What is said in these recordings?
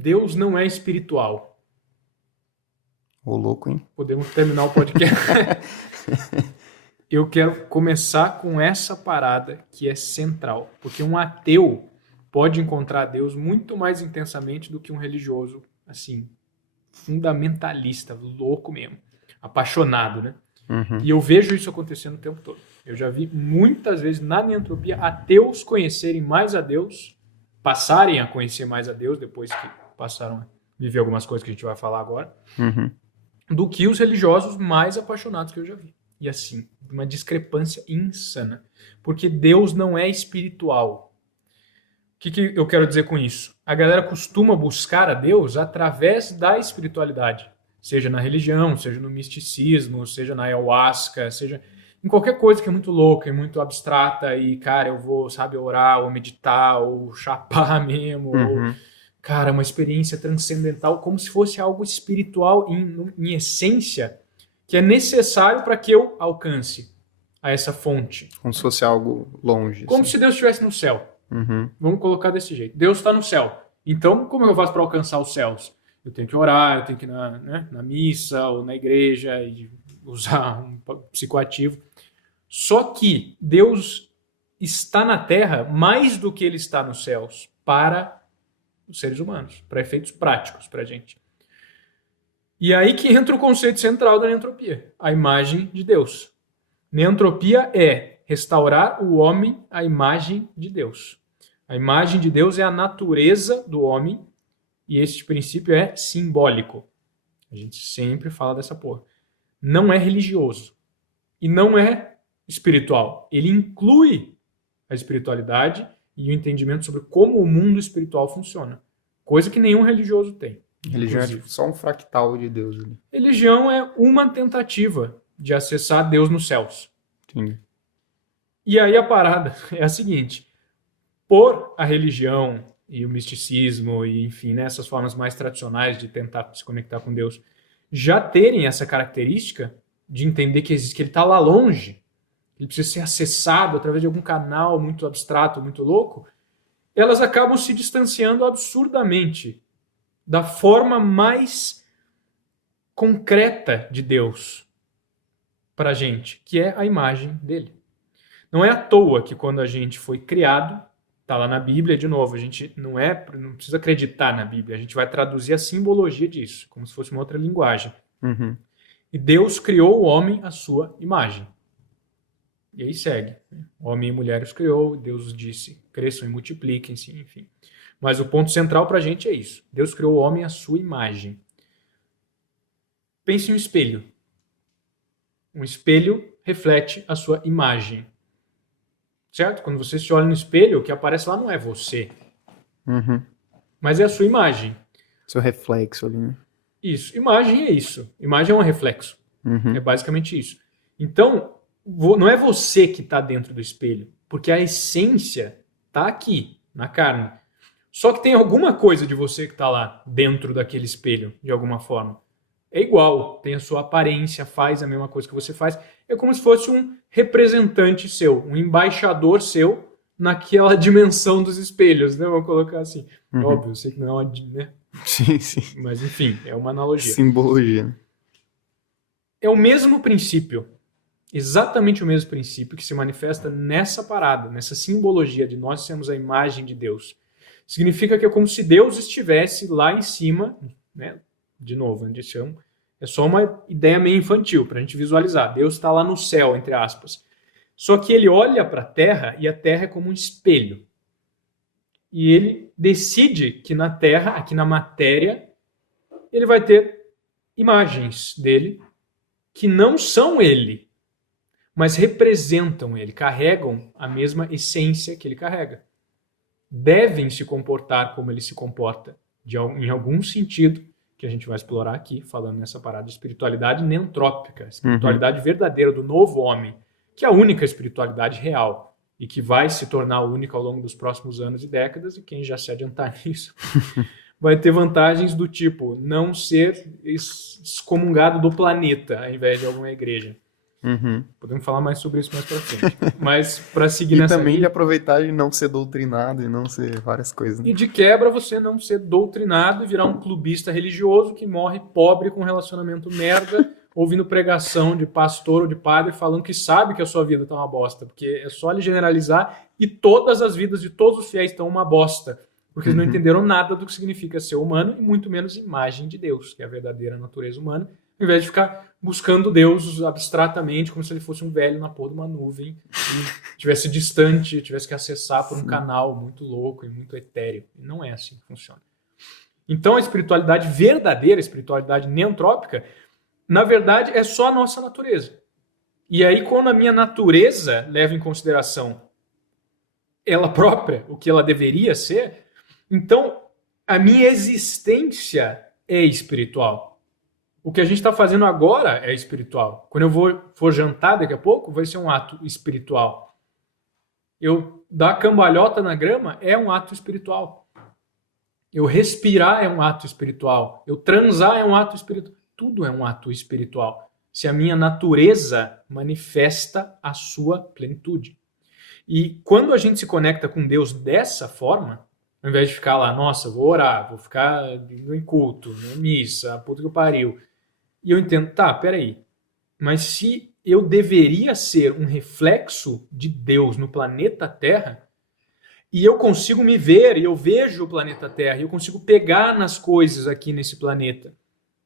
Deus não é espiritual. Ô, louco, hein? Podemos terminar o podcast. Eu quero começar com essa parada que é central. Porque um ateu pode encontrar Deus muito mais intensamente do que um religioso, assim, fundamentalista, louco mesmo. Apaixonado, né? Uhum. E eu vejo isso acontecendo o tempo todo. Eu já vi muitas vezes na Neantropia ateus conhecerem mais a Deus, passarem a conhecer mais a Deus depois que passaram a viver algumas coisas que a gente vai falar agora, Uhum. do que os religiosos mais apaixonados que eu já vi. E assim, uma discrepância insana. Porque Deus não é espiritual. O que eu quero dizer com isso? A galera costuma buscar a Deus através da espiritualidade. Seja na religião, seja no misticismo, seja na ayahuasca, seja em qualquer coisa que é muito louca e muito abstrata e, cara, eu vou, sabe, orar ou meditar ou chapar mesmo, ou, Uhum. cara, uma experiência transcendental, como se fosse algo espiritual em essência, que é necessário para que eu alcance a essa fonte. Como se fosse algo longe. Como assim. se Deus estivesse no céu. Uhum. Vamos colocar desse jeito. Deus está no céu. Então, como eu faço para alcançar os céus? Eu tenho que orar, eu tenho que ir na missa ou na igreja e usar um psicoativo. Só que Deus está na Terra mais do que ele está nos céus para os seres humanos, para efeitos práticos para a gente. E aí que entra o conceito central da neantropia, a imagem de Deus. Neantropia é restaurar o homem à imagem de Deus. A imagem de Deus é a natureza do homem e este princípio é simbólico. A gente sempre fala dessa porra. Não é religioso e não é espiritual. Ele inclui a espiritualidade e o entendimento sobre como o mundo espiritual funciona. Coisa que nenhum religioso tem. Religião é Inclusive. tipo só um fractal de Deus ali. Religião é uma tentativa de acessar Deus nos céus. Entendi. E aí a parada é a seguinte: por a religião e o misticismo e, enfim, né, essas formas mais tradicionais de tentar se conectar com Deus já terem essa característica de entender que existe, que ele está lá longe, ele precisa ser acessado através de algum canal muito abstrato, muito louco, elas acabam se distanciando absurdamente da forma mais concreta de Deus para a gente, que é a imagem dele. Não é à toa que quando a gente foi criado, está lá na Bíblia, de novo, a gente não precisa acreditar na Bíblia, a gente vai traduzir a simbologia disso, como se fosse uma outra linguagem. Uhum. E Deus criou o homem à sua imagem. E aí segue. Homem e mulher os criou, Deus disse, cresçam e multipliquem-se, enfim. Mas o ponto central para a gente é isso. Deus criou o homem à sua imagem. Pense em um espelho. Um espelho reflete a sua imagem. Certo? Quando você se olha no espelho, o que aparece lá não é você, Uhum. mas é a sua imagem. Seu reflexo ali, né? Isso. Imagem é isso. Imagem é um reflexo. Uhum. É basicamente isso. Então, não é você que está dentro do espelho, porque a essência está aqui, na carne. Só que tem alguma coisa de você que está lá dentro daquele espelho, de alguma forma. É igual, tem a sua aparência, faz a mesma coisa que você faz. É como se fosse um representante seu, um embaixador seu naquela dimensão dos espelhos, né? Vamos colocar assim. Uhum. Óbvio, eu sei que não é uma... Né? Sim, sim. Mas enfim, é uma analogia. Simbologia. É o mesmo princípio, exatamente o mesmo princípio que se manifesta nessa parada, nessa simbologia de nós sermos a imagem de Deus. Significa que é como se Deus estivesse lá em cima, né? De novo, é só uma ideia meio infantil para a gente visualizar. Deus está lá no céu, entre aspas. Só que ele olha para a Terra e a Terra é como um espelho. E ele decide que na Terra, aqui na matéria, ele vai ter imagens dele que não são ele, mas representam ele, carregam a mesma essência que ele carrega. Devem se comportar como ele se comporta, em algum sentido, que a gente vai explorar aqui, falando nessa parada de espiritualidade neantrópica, espiritualidade verdadeira do novo homem, que é a única espiritualidade real e que vai se tornar única ao longo dos próximos anos e décadas, e quem já se adiantar nisso vai ter vantagens do tipo não ser excomungado do planeta ao invés de alguma igreja. Uhum. Podemos falar mais sobre isso mais pra frente. Mas para seguir E nessa também de linha, aproveitar de não ser doutrinado e não ser várias coisas, né? e de quebra você não ser doutrinado e virar um clubista religioso que morre pobre com relacionamento merda, ouvindo pregação de pastor ou de padre falando que sabe que a sua vida tá uma bosta, porque é só ele generalizar e todas as vidas de todos os fiéis estão uma bosta, porque eles não entenderam nada do que significa ser humano e muito menos imagem de Deus, que é a verdadeira natureza humana, ao invés de ficar buscando Deus abstratamente, como se ele fosse um velho na porra de uma nuvem e estivesse distante, tivesse que acessar por um canal muito louco e muito etéreo. E não é assim que funciona. Então a espiritualidade verdadeira, a espiritualidade neantrópica, na verdade é só a nossa natureza. E aí quando a minha natureza leva em consideração ela própria, o que ela deveria ser, então a minha existência é espiritual. O que a gente está fazendo agora é espiritual. Quando eu for jantar daqui a pouco, vai ser um ato espiritual. Eu dar cambalhota na grama é um ato espiritual. Eu respirar é um ato espiritual. Eu transar é um ato espiritual. Tudo é um ato espiritual. Se a minha natureza manifesta a sua plenitude. E quando a gente se conecta com Deus dessa forma, ao invés de ficar lá, nossa, vou orar, vou ficar em culto, na missa, puta que pariu. E eu entendo, tá, peraí, mas se eu deveria ser um reflexo de Deus no planeta Terra, e eu consigo me ver, e eu vejo o planeta Terra, e eu consigo pegar nas coisas aqui nesse planeta,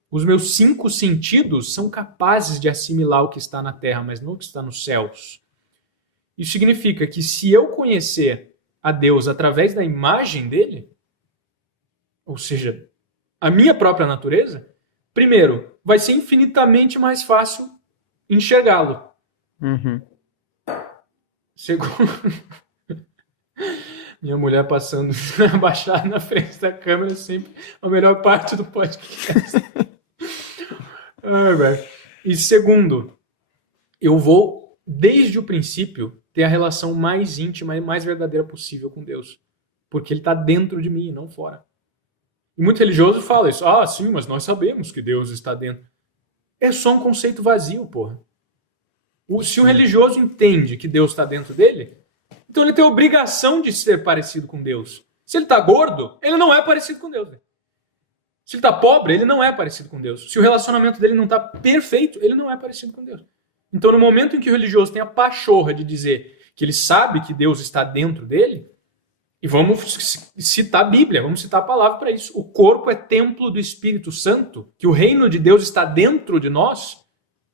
os meus 5 sentidos são capazes de assimilar o que está na Terra, mas não o que está nos céus. Isso significa que se eu conhecer a Deus através da imagem dele, ou seja, a minha própria natureza, primeiro, vai ser infinitamente mais fácil enxergá-lo. Uhum. Segundo, minha mulher passando abaixada na frente da câmera é sempre a melhor parte do podcast. E segundo, eu vou, desde o princípio, ter a relação mais íntima e mais verdadeira possível com Deus. Porque ele está dentro de mim e não fora. E muito religioso fala isso. Ah, sim, mas nós sabemos que Deus está dentro. É só um conceito vazio, porra. Se um religioso entende que Deus está dentro dele, então ele tem a obrigação de ser parecido com Deus. Se ele está gordo, ele não é parecido com Deus. Se ele está pobre, ele não é parecido com Deus. Se o relacionamento dele não está perfeito, ele não é parecido com Deus. Então, no momento em que o religioso tem a pachorra de dizer que ele sabe que Deus está dentro dele, e vamos citar a Bíblia, vamos citar a palavra para isso. O corpo é templo do Espírito Santo, que o reino de Deus está dentro de nós.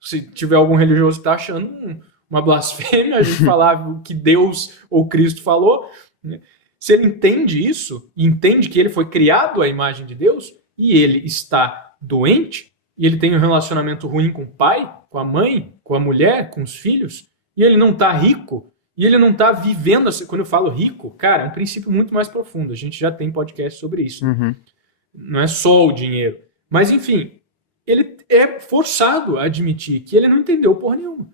Se tiver algum religioso que está achando uma blasfêmia a gente falar o que Deus ou Cristo falou, né? Se ele entende isso, e entende que ele foi criado à imagem de Deus, e ele está doente, e ele tem um relacionamento ruim com o pai, com a mãe, com a mulher, com os filhos, e ele não está rico, e ele não está vivendo assim. Quando eu falo rico, cara, é um princípio muito mais profundo. A gente já tem podcast sobre isso. Uhum. Não é só o dinheiro. Mas, enfim, ele é forçado a admitir que ele não entendeu porra nenhuma.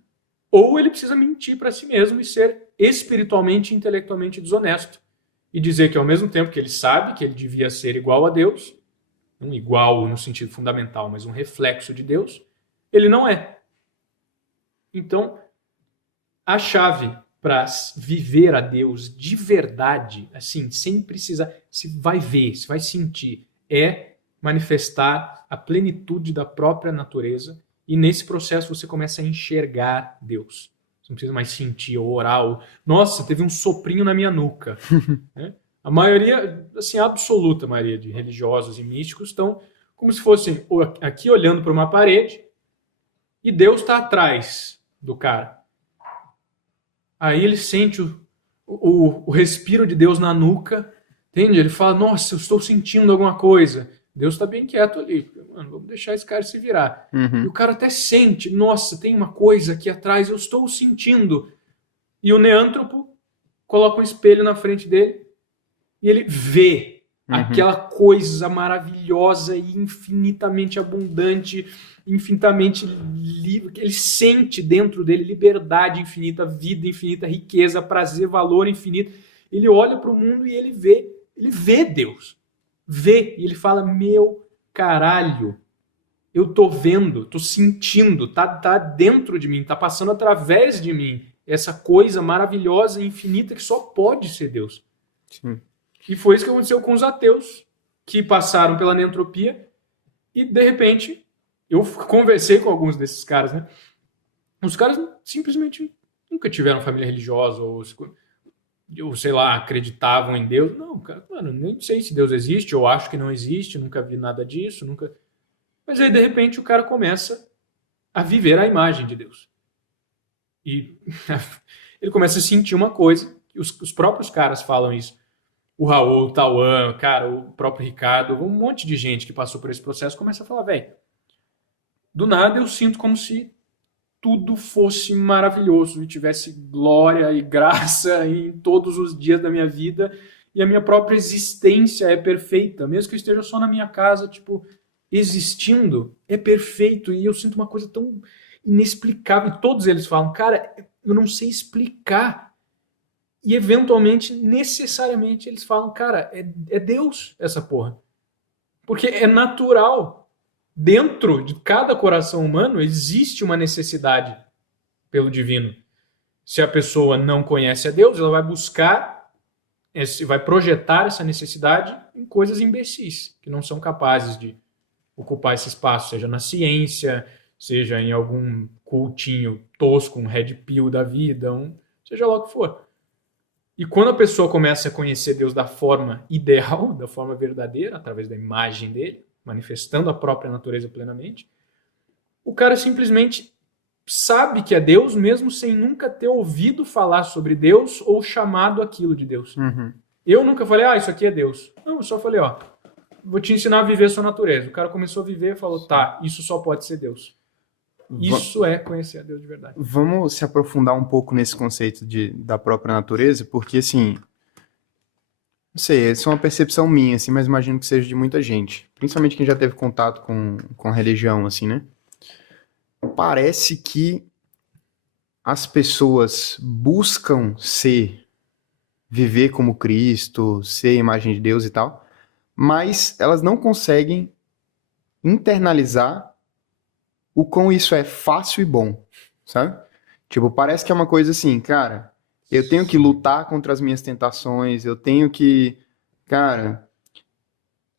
Ou ele precisa mentir para si mesmo e ser espiritualmente e intelectualmente desonesto. E dizer que, ao mesmo tempo que ele sabe que ele devia ser igual a Deus, não igual no sentido fundamental, mas um reflexo de Deus, ele não é. Então, a chave para viver a Deus de verdade, assim, sem precisar, se vai ver, se vai sentir, é manifestar a plenitude da própria natureza, e nesse processo você começa a enxergar Deus. Você não precisa mais sentir ou orar, ou, nossa, teve um soprinho na minha nuca. Né? A maioria, assim, a absoluta maioria de religiosos e místicos estão como se fossem aqui olhando para uma parede e Deus está atrás do cara. Aí ele sente o respiro de Deus na nuca, entende? Ele fala, nossa, eu estou sentindo alguma coisa. Deus está bem quieto ali. Mano, vamos deixar esse cara se virar. Uhum. E o cara até sente, nossa, tem uma coisa aqui atrás, eu estou sentindo. E o neântropo coloca um espelho na frente dele e ele vê aquela coisa maravilhosa e infinitamente abundante, infinitamente livre, que ele sente dentro dele liberdade infinita, vida infinita, riqueza, prazer, valor infinito. Ele olha para o mundo e ele vê Deus. Vê, e ele fala, meu caralho, eu tô vendo, tô sentindo, tá dentro de mim, tá passando através de mim essa coisa maravilhosa e infinita que só pode ser Deus. Sim. E foi isso que aconteceu com os ateus, que passaram pela neantropia e, de repente, eu conversei com alguns desses caras, né? Os caras simplesmente nunca tiveram família religiosa ou sei lá, acreditavam em Deus. Não, cara, mano, nem sei se Deus existe, eu acho que não existe, nunca vi nada disso, nunca... Mas aí, de repente, o cara começa a viver a imagem de Deus. E ele começa a sentir uma coisa, que os próprios caras falam isso. O Raul, o Tauan, cara, o próprio Ricardo, um monte de gente que passou por esse processo começa a falar, velho, do nada eu sinto como se tudo fosse maravilhoso e tivesse glória e graça em todos os dias da minha vida e a minha própria existência é perfeita, mesmo que eu esteja só na minha casa, tipo, existindo, é perfeito e eu sinto uma coisa tão inexplicável. E todos eles falam, cara, eu não sei explicar. E eventualmente, necessariamente, eles falam, cara, é Deus essa porra. Porque é natural. Dentro de cada coração humano existe uma necessidade pelo divino. Se a pessoa não conhece a Deus, ela vai buscar, vai projetar essa necessidade em coisas imbecis, que não são capazes de ocupar esse espaço, seja na ciência, seja em algum cultinho tosco, um red pill da vida, seja lá o que for. E quando a pessoa começa a conhecer Deus da forma ideal, da forma verdadeira, através da imagem dele, manifestando a própria natureza plenamente, o cara simplesmente sabe que é Deus, mesmo sem nunca ter ouvido falar sobre Deus ou chamado aquilo de Deus. Uhum. Eu nunca falei, isso aqui é Deus. Não, eu só falei, vou te ensinar a viver a sua natureza. O cara começou a viver e falou, tá, isso só pode ser Deus. Isso é conhecer a Deus de verdade. Vamos se aprofundar um pouco nesse conceito da própria natureza, porque, assim, não sei, essa é uma percepção minha, assim, mas imagino que seja de muita gente. Principalmente quem já teve contato com a religião, assim, né? Parece que as pessoas buscam viver como Cristo, ser a imagem de Deus e tal, mas elas não conseguem internalizar o quão isso é fácil e bom, sabe? Tipo, parece que é uma coisa assim, cara, eu tenho que lutar contra as minhas tentações, eu tenho que, cara,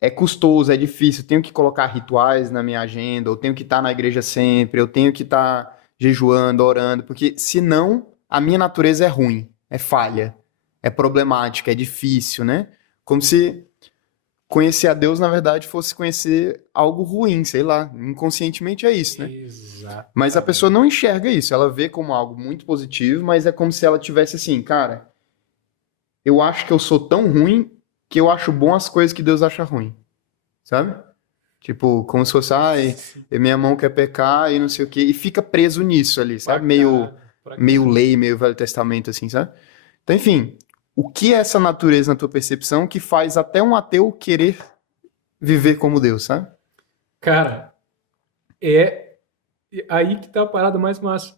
é custoso, é difícil, eu tenho que colocar rituais na minha agenda, eu tenho que estar na igreja sempre, eu tenho que estar jejuando, orando, porque senão a minha natureza é ruim, é falha, é problemática, é difícil, né? Como se conhecer a Deus, na verdade, fosse conhecer algo ruim, sei lá. Inconscientemente é isso, né? Exato. Mas a pessoa não enxerga isso. Ela vê como algo muito positivo, mas é como se ela tivesse assim, cara, eu acho que eu sou tão ruim que eu acho bom as coisas que Deus acha ruim. Sabe? Tipo, como se fosse, minha mão quer pecar e não sei o quê. E fica preso nisso ali, sabe? Meio lei, meio Velho Testamento, assim, sabe? Então, enfim... O que é essa natureza na tua percepção que faz até um ateu querer viver como Deus, sabe? Cara, é aí que tá a parada mais massa.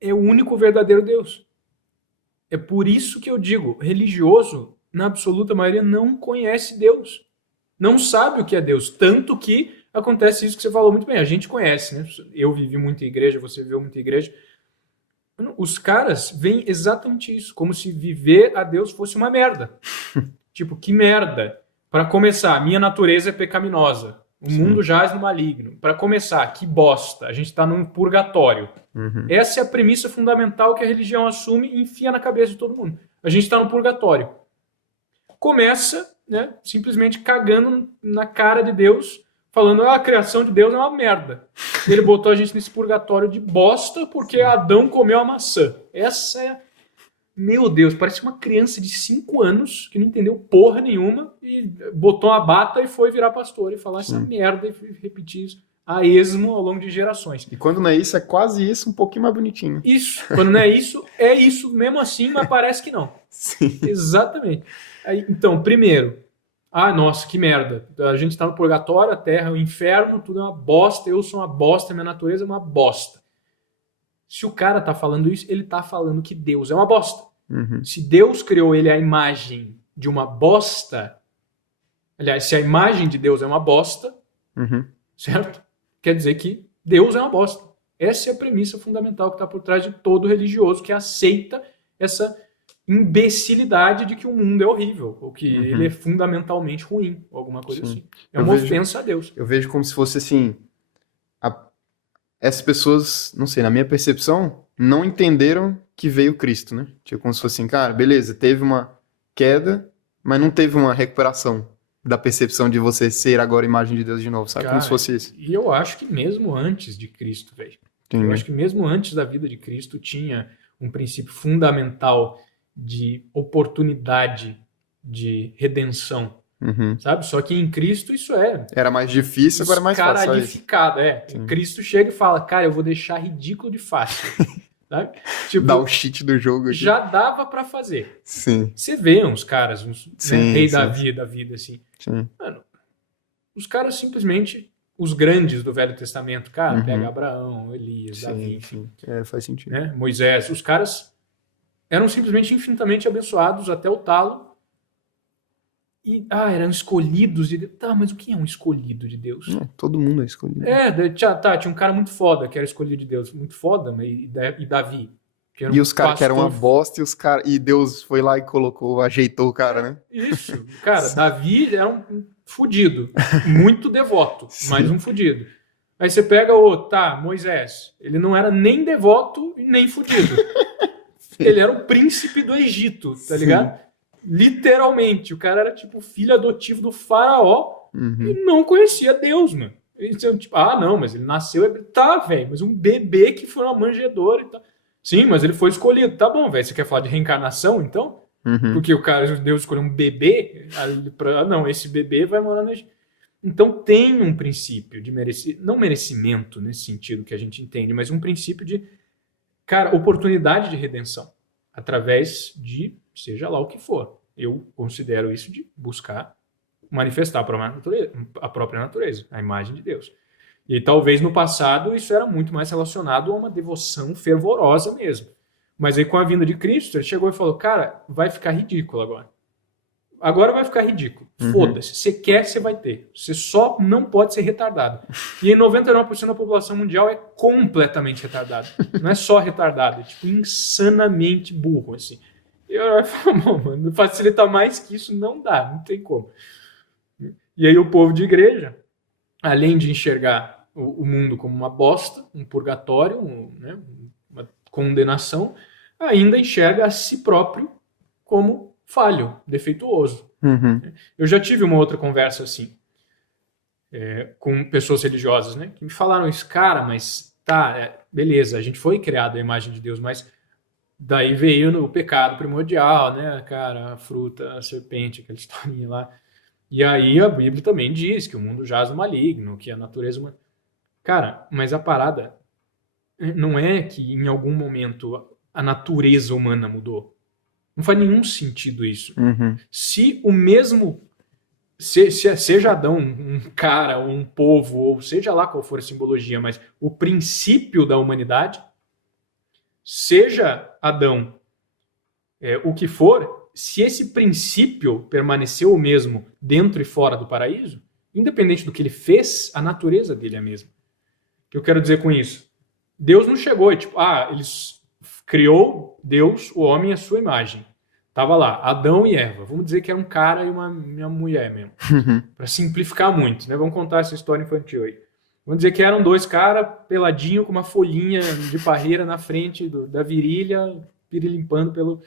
É o único verdadeiro Deus. É por isso que eu digo, religioso, na absoluta maioria, não conhece Deus. Não sabe o que é Deus. Tanto que acontece isso que você falou muito bem. A gente conhece, né? Eu vivi muito em igreja, você viveu muito em igreja. Os caras veem exatamente isso, como se viver a Deus fosse uma merda. Tipo, que merda. Para começar, minha natureza é pecaminosa. O mundo jaz no maligno. Para começar, que bosta. A gente está num purgatório. Uhum. Essa é a premissa fundamental que a religião assume e enfia na cabeça de todo mundo. A gente está no purgatório. Começa, né, simplesmente cagando na cara de Deus, falando a criação de Deus é uma merda. Ele botou a gente nesse purgatório de bosta porque Adão comeu a maçã. Essa é... Meu Deus, parece uma criança de 5 anos que não entendeu porra nenhuma e botou uma bata e foi virar pastor e falar essa merda e repetir isso a esmo ao longo de gerações. E quando não é isso, é quase isso, um pouquinho mais bonitinho. Isso. Quando não é isso mesmo assim, mas parece que não. Sim. Exatamente. Aí, então, primeiro... nossa, que merda. A gente está no purgatório, a terra, o inferno, tudo é uma bosta, eu sou uma bosta, minha natureza é uma bosta. Se o cara tá falando isso, ele tá falando que Deus é uma bosta. Uhum. Se Deus criou ele à imagem de uma bosta, aliás, se a imagem de Deus é uma bosta, Uhum. certo? Quer dizer que Deus é uma bosta. Essa é a premissa fundamental que está por trás de todo religioso que aceita essa imbecilidade de que o mundo é horrível, ou que ele é fundamentalmente ruim, ou alguma coisa assim. É uma ofensa a Deus. Eu vejo como se fosse assim, essas pessoas, não sei, na minha percepção, não entenderam que veio Cristo, né? Tipo, como se fosse assim, cara, beleza, teve uma queda, mas não teve uma recuperação da percepção de você ser agora a imagem de Deus de novo, sabe? Cara, como se fosse isso. E eu acho que mesmo antes de Cristo, velho. Eu acho que mesmo antes da vida de Cristo tinha um princípio fundamental de oportunidade de redenção, sabe? Só que em Cristo isso era mais difícil, agora é mais fácil. Escaralificado, Cristo chega e fala, cara, eu vou deixar ridículo de fácil. Sabe? Tipo, dá o cheat do jogo aqui. Já dava pra fazer. Sim. Você vê uns caras, rei Davi da vida, assim. Sim. Mano, os caras simplesmente, os grandes do Velho Testamento, cara, pega Abraão, Elias, Davi, enfim. Faz sentido. Né? Moisés, os caras eram simplesmente infinitamente abençoados até o talo. E, eram escolhidos de Deus. Tá, mas o que é um escolhido de Deus? Todo mundo é escolhido. Tinha um cara muito foda que era escolhido de Deus. Muito foda, mas e Davi? Que era e os caras que eram uma bosta e Deus foi lá e colocou, ajeitou o cara, né? Isso. Cara, Davi era um fudido. Muito devoto, mas um fudido. Aí você pega Moisés. Ele não era nem devoto e nem fudido. Ele era o príncipe do Egito, tá ligado? Literalmente, o cara era tipo filho adotivo do faraó e não conhecia Deus, mano. Tipo, não, mas ele nasceu... Tá, velho, mas um bebê que foi uma manjedoura e tal. Sim, mas ele foi escolhido. Tá bom, velho, você quer falar de reencarnação, então? Porque Deus escolheu um bebê não, esse bebê vai morar no Egito. Então tem um princípio de não merecimento nesse sentido que a gente entende, mas um princípio de, cara, oportunidade de redenção através de seja lá o que for. Eu considero isso de buscar manifestar a própria natureza, a imagem de Deus. E talvez no passado isso era muito mais relacionado a uma devoção fervorosa mesmo. Mas aí com a vinda de Cristo, ele chegou e falou, cara, vai ficar ridículo agora. Agora vai ficar ridículo. Foda-se. Você quer, você vai ter. Você só não pode ser retardado. E aí 99% da população mundial é completamente retardado. Não é só retardado, é tipo insanamente burro, assim. E eu falo, mano, facilitar mais que isso não dá, não tem como. E aí o povo de igreja, além de enxergar o mundo como uma bosta, um purgatório, uma condenação, ainda enxerga a si próprio como falho, defeituoso. Eu já tive uma outra conversa assim, com pessoas religiosas, né, que me falaram isso, cara, mas beleza, a gente foi criado à imagem de Deus, mas daí veio o pecado primordial, né, cara, a fruta, a serpente, aquela historinha lá. E aí a Bíblia também diz que o mundo jaz no maligno, que a natureza humana... Cara, mas a parada não é que em algum momento a natureza humana mudou. Não faz nenhum sentido isso. Se o mesmo... seja Adão um cara, ou um povo, ou seja lá qual for a simbologia, mas o princípio da humanidade, seja Adão o que for, se esse princípio permaneceu o mesmo dentro e fora do paraíso, independente do que ele fez, a natureza dele é a mesma. O que eu quero dizer com isso? Deus não chegou e criou Deus, o homem, à sua imagem. Tava lá, Adão e Eva. Vamos dizer que era um cara e uma mulher mesmo. Para simplificar muito, né? Vamos contar essa história infantil aí. Vamos dizer que eram dois caras peladinhos com uma folhinha de parreira na frente da virilha, pirilimpando pelo...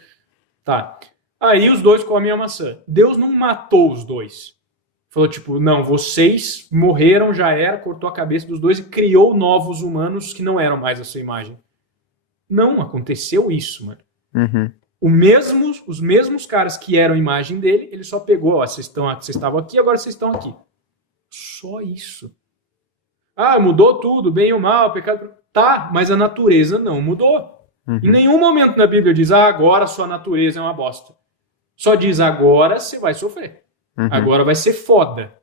Tá. Aí os dois comem a maçã. Deus não matou os dois. Falou não, vocês morreram, já era, cortou a cabeça dos dois e criou novos humanos que não eram mais a sua imagem. Não aconteceu isso, mano. Os mesmos caras que eram a imagem dele, ele só pegou, vocês estavam aqui, agora vocês estão aqui. Só isso. Mudou tudo, bem ou mal, pecado... Tá, mas a natureza não mudou. Em nenhum momento na Bíblia diz, agora a sua natureza é uma bosta. Só diz, agora você vai sofrer. Agora vai ser foda.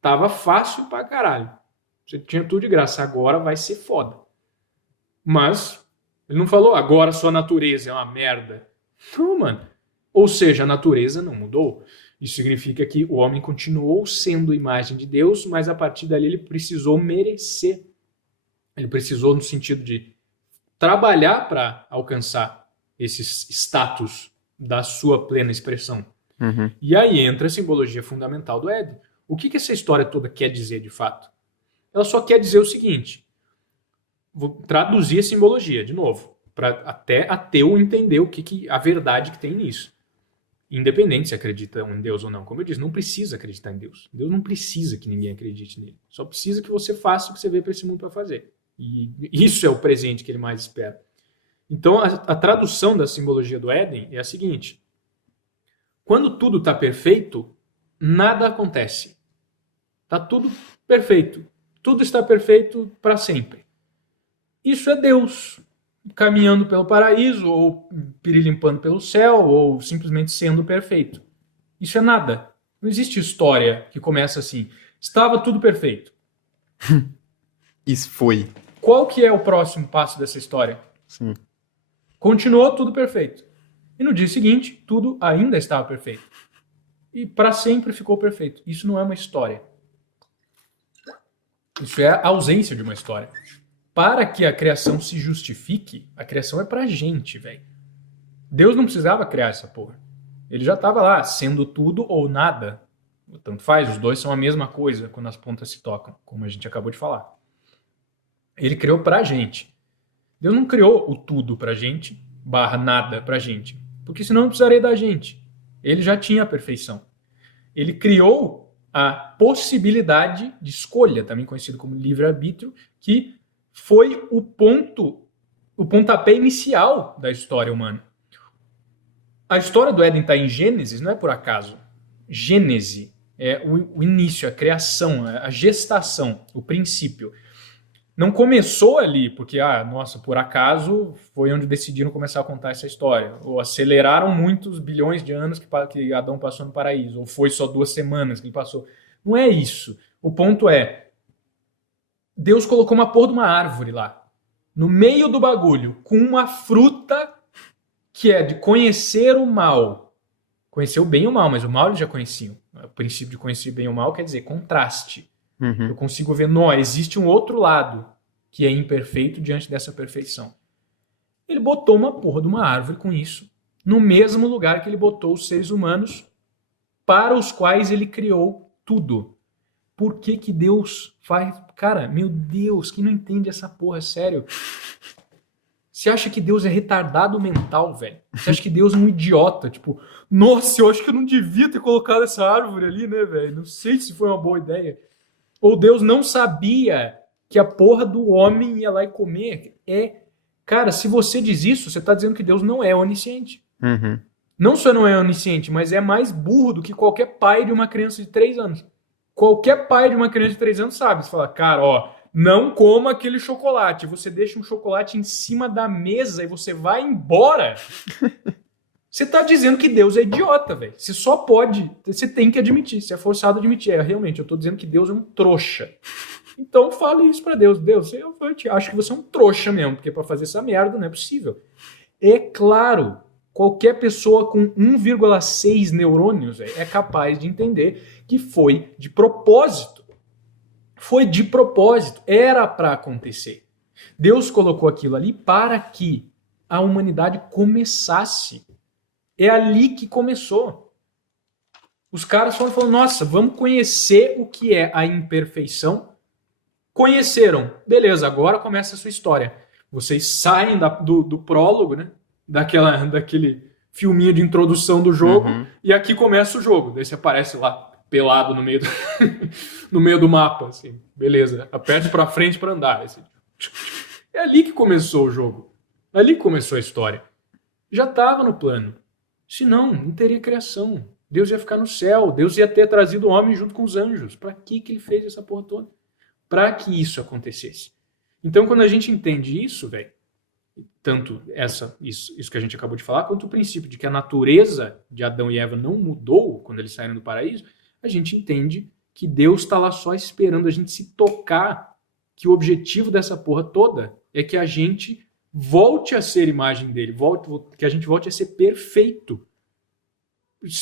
Tava fácil pra caralho. Você tinha tudo de graça, agora vai ser foda. Mas, ele não falou, agora a sua natureza é uma merda. Não, mano. Ou seja, a natureza não mudou. Isso significa que o homem continuou sendo imagem de Deus, mas a partir dali ele precisou merecer. Ele precisou no sentido de trabalhar para alcançar esses status da sua plena expressão. Uhum. E aí entra a simbologia fundamental do Éden. O que essa história toda quer dizer de fato? Ela só quer dizer o seguinte, vou traduzir a simbologia de novo, para até ateu entender o que a verdade que tem nisso. Independente se acredita em Deus ou não. Como eu disse, não precisa acreditar em Deus. Deus não precisa que ninguém acredite nele. Só precisa que você faça o que você veio para esse mundo para fazer. E isso é o presente que ele mais espera. Então, a tradução da simbologia do Éden é a seguinte. Quando tudo está perfeito, nada acontece. Está tudo perfeito. Tudo está perfeito para sempre. Isso é Deus caminhando pelo paraíso, ou pirilimpando pelo céu, ou simplesmente sendo perfeito. Isso é nada. Não existe história que começa assim. Estava tudo perfeito. Isso foi. Qual que é o próximo passo dessa história? Sim. Continuou tudo perfeito. E no dia seguinte, tudo ainda estava perfeito. E para sempre ficou perfeito. Isso não é uma história. Isso é a ausência de uma história. Para que a criação se justifique, a criação é pra gente, velho. Deus não precisava criar essa porra. Ele já estava lá, sendo tudo ou nada. Tanto faz, os dois são a mesma coisa quando as pontas se tocam, como a gente acabou de falar. Ele criou pra gente. Deus não criou o tudo pra gente, / nada pra gente, porque senão não precisaria da gente. Ele já tinha a perfeição. Ele criou a possibilidade de escolha, também conhecido como livre-arbítrio, que foi o pontapé inicial da história humana. A história do Éden está em Gênesis, não é por acaso. Gênese é o início, a criação, a gestação, o princípio. Não começou ali porque, por acaso foi onde decidiram começar a contar essa história. Ou aceleraram muitos bilhões de anos que Adão passou no paraíso. Ou foi só 2 semanas que ele passou. Não é isso. O ponto é, Deus colocou uma porra de uma árvore lá, no meio do bagulho, com uma fruta que é de conhecer o mal. Conhecer o bem e o mal, mas o mal eles já conheciam. O princípio de conhecer o bem e o mal quer dizer contraste. Uhum. Eu consigo ver, existe um outro lado que é imperfeito diante dessa perfeição. Ele botou uma porra de uma árvore com isso, no mesmo lugar que ele botou os seres humanos, para os quais ele criou tudo. Por que Deus faz... Cara, meu Deus, quem não entende essa porra, sério? Você acha que Deus é retardado mental, velho? Você acha que Deus é um idiota? Tipo, nossa, eu acho que eu não devia ter colocado essa árvore ali, né, velho? Não sei se foi uma boa ideia. Ou Deus não sabia que a porra do homem ia lá e comer. Cara, se você diz isso, você tá dizendo que Deus não é onisciente. Uhum. Não só não é onisciente, mas é mais burro do que qualquer pai de uma criança de 3 anos. Qualquer pai de uma criança de 3 anos sabe. Você fala, cara, não coma aquele chocolate. Você deixa um chocolate em cima da mesa e você vai embora. Você tá dizendo que Deus é idiota, velho. Você só pode, você tem que admitir. Você é forçado a admitir. Realmente, eu tô dizendo que Deus é um trouxa. Então fale isso pra Deus. Deus, eu acho que você é um trouxa mesmo, porque pra fazer essa merda não é possível. É claro, qualquer pessoa com 1,6 neurônios é capaz de entender que foi de propósito. Foi de propósito. Era para acontecer. Deus colocou aquilo ali para que a humanidade começasse. É ali que começou. Os caras foram falando, nossa, vamos conhecer o que é a imperfeição. Conheceram. Beleza, agora começa a sua história. Vocês saem do prólogo, né? Daquele filminho de introdução do jogo, e aqui começa o jogo. Daí você aparece lá, pelado no meio no meio do mapa, assim. Beleza, aperte pra frente pra andar. Assim. É ali que começou o jogo. É ali que começou a história. Já estava no plano. Senão, não teria criação. Deus ia ficar no céu. Deus ia ter trazido o homem junto com os anjos. Pra que ele fez essa porra toda? Pra que isso acontecesse. Então, quando a gente entende isso, velho, tanto isso que a gente acabou de falar, quanto o princípio de que a natureza de Adão e Eva não mudou quando eles saíram do paraíso, a gente entende que Deus está lá só esperando a gente se tocar, que o objetivo dessa porra toda é que a gente volte a ser imagem dele, que a gente volte a ser perfeito.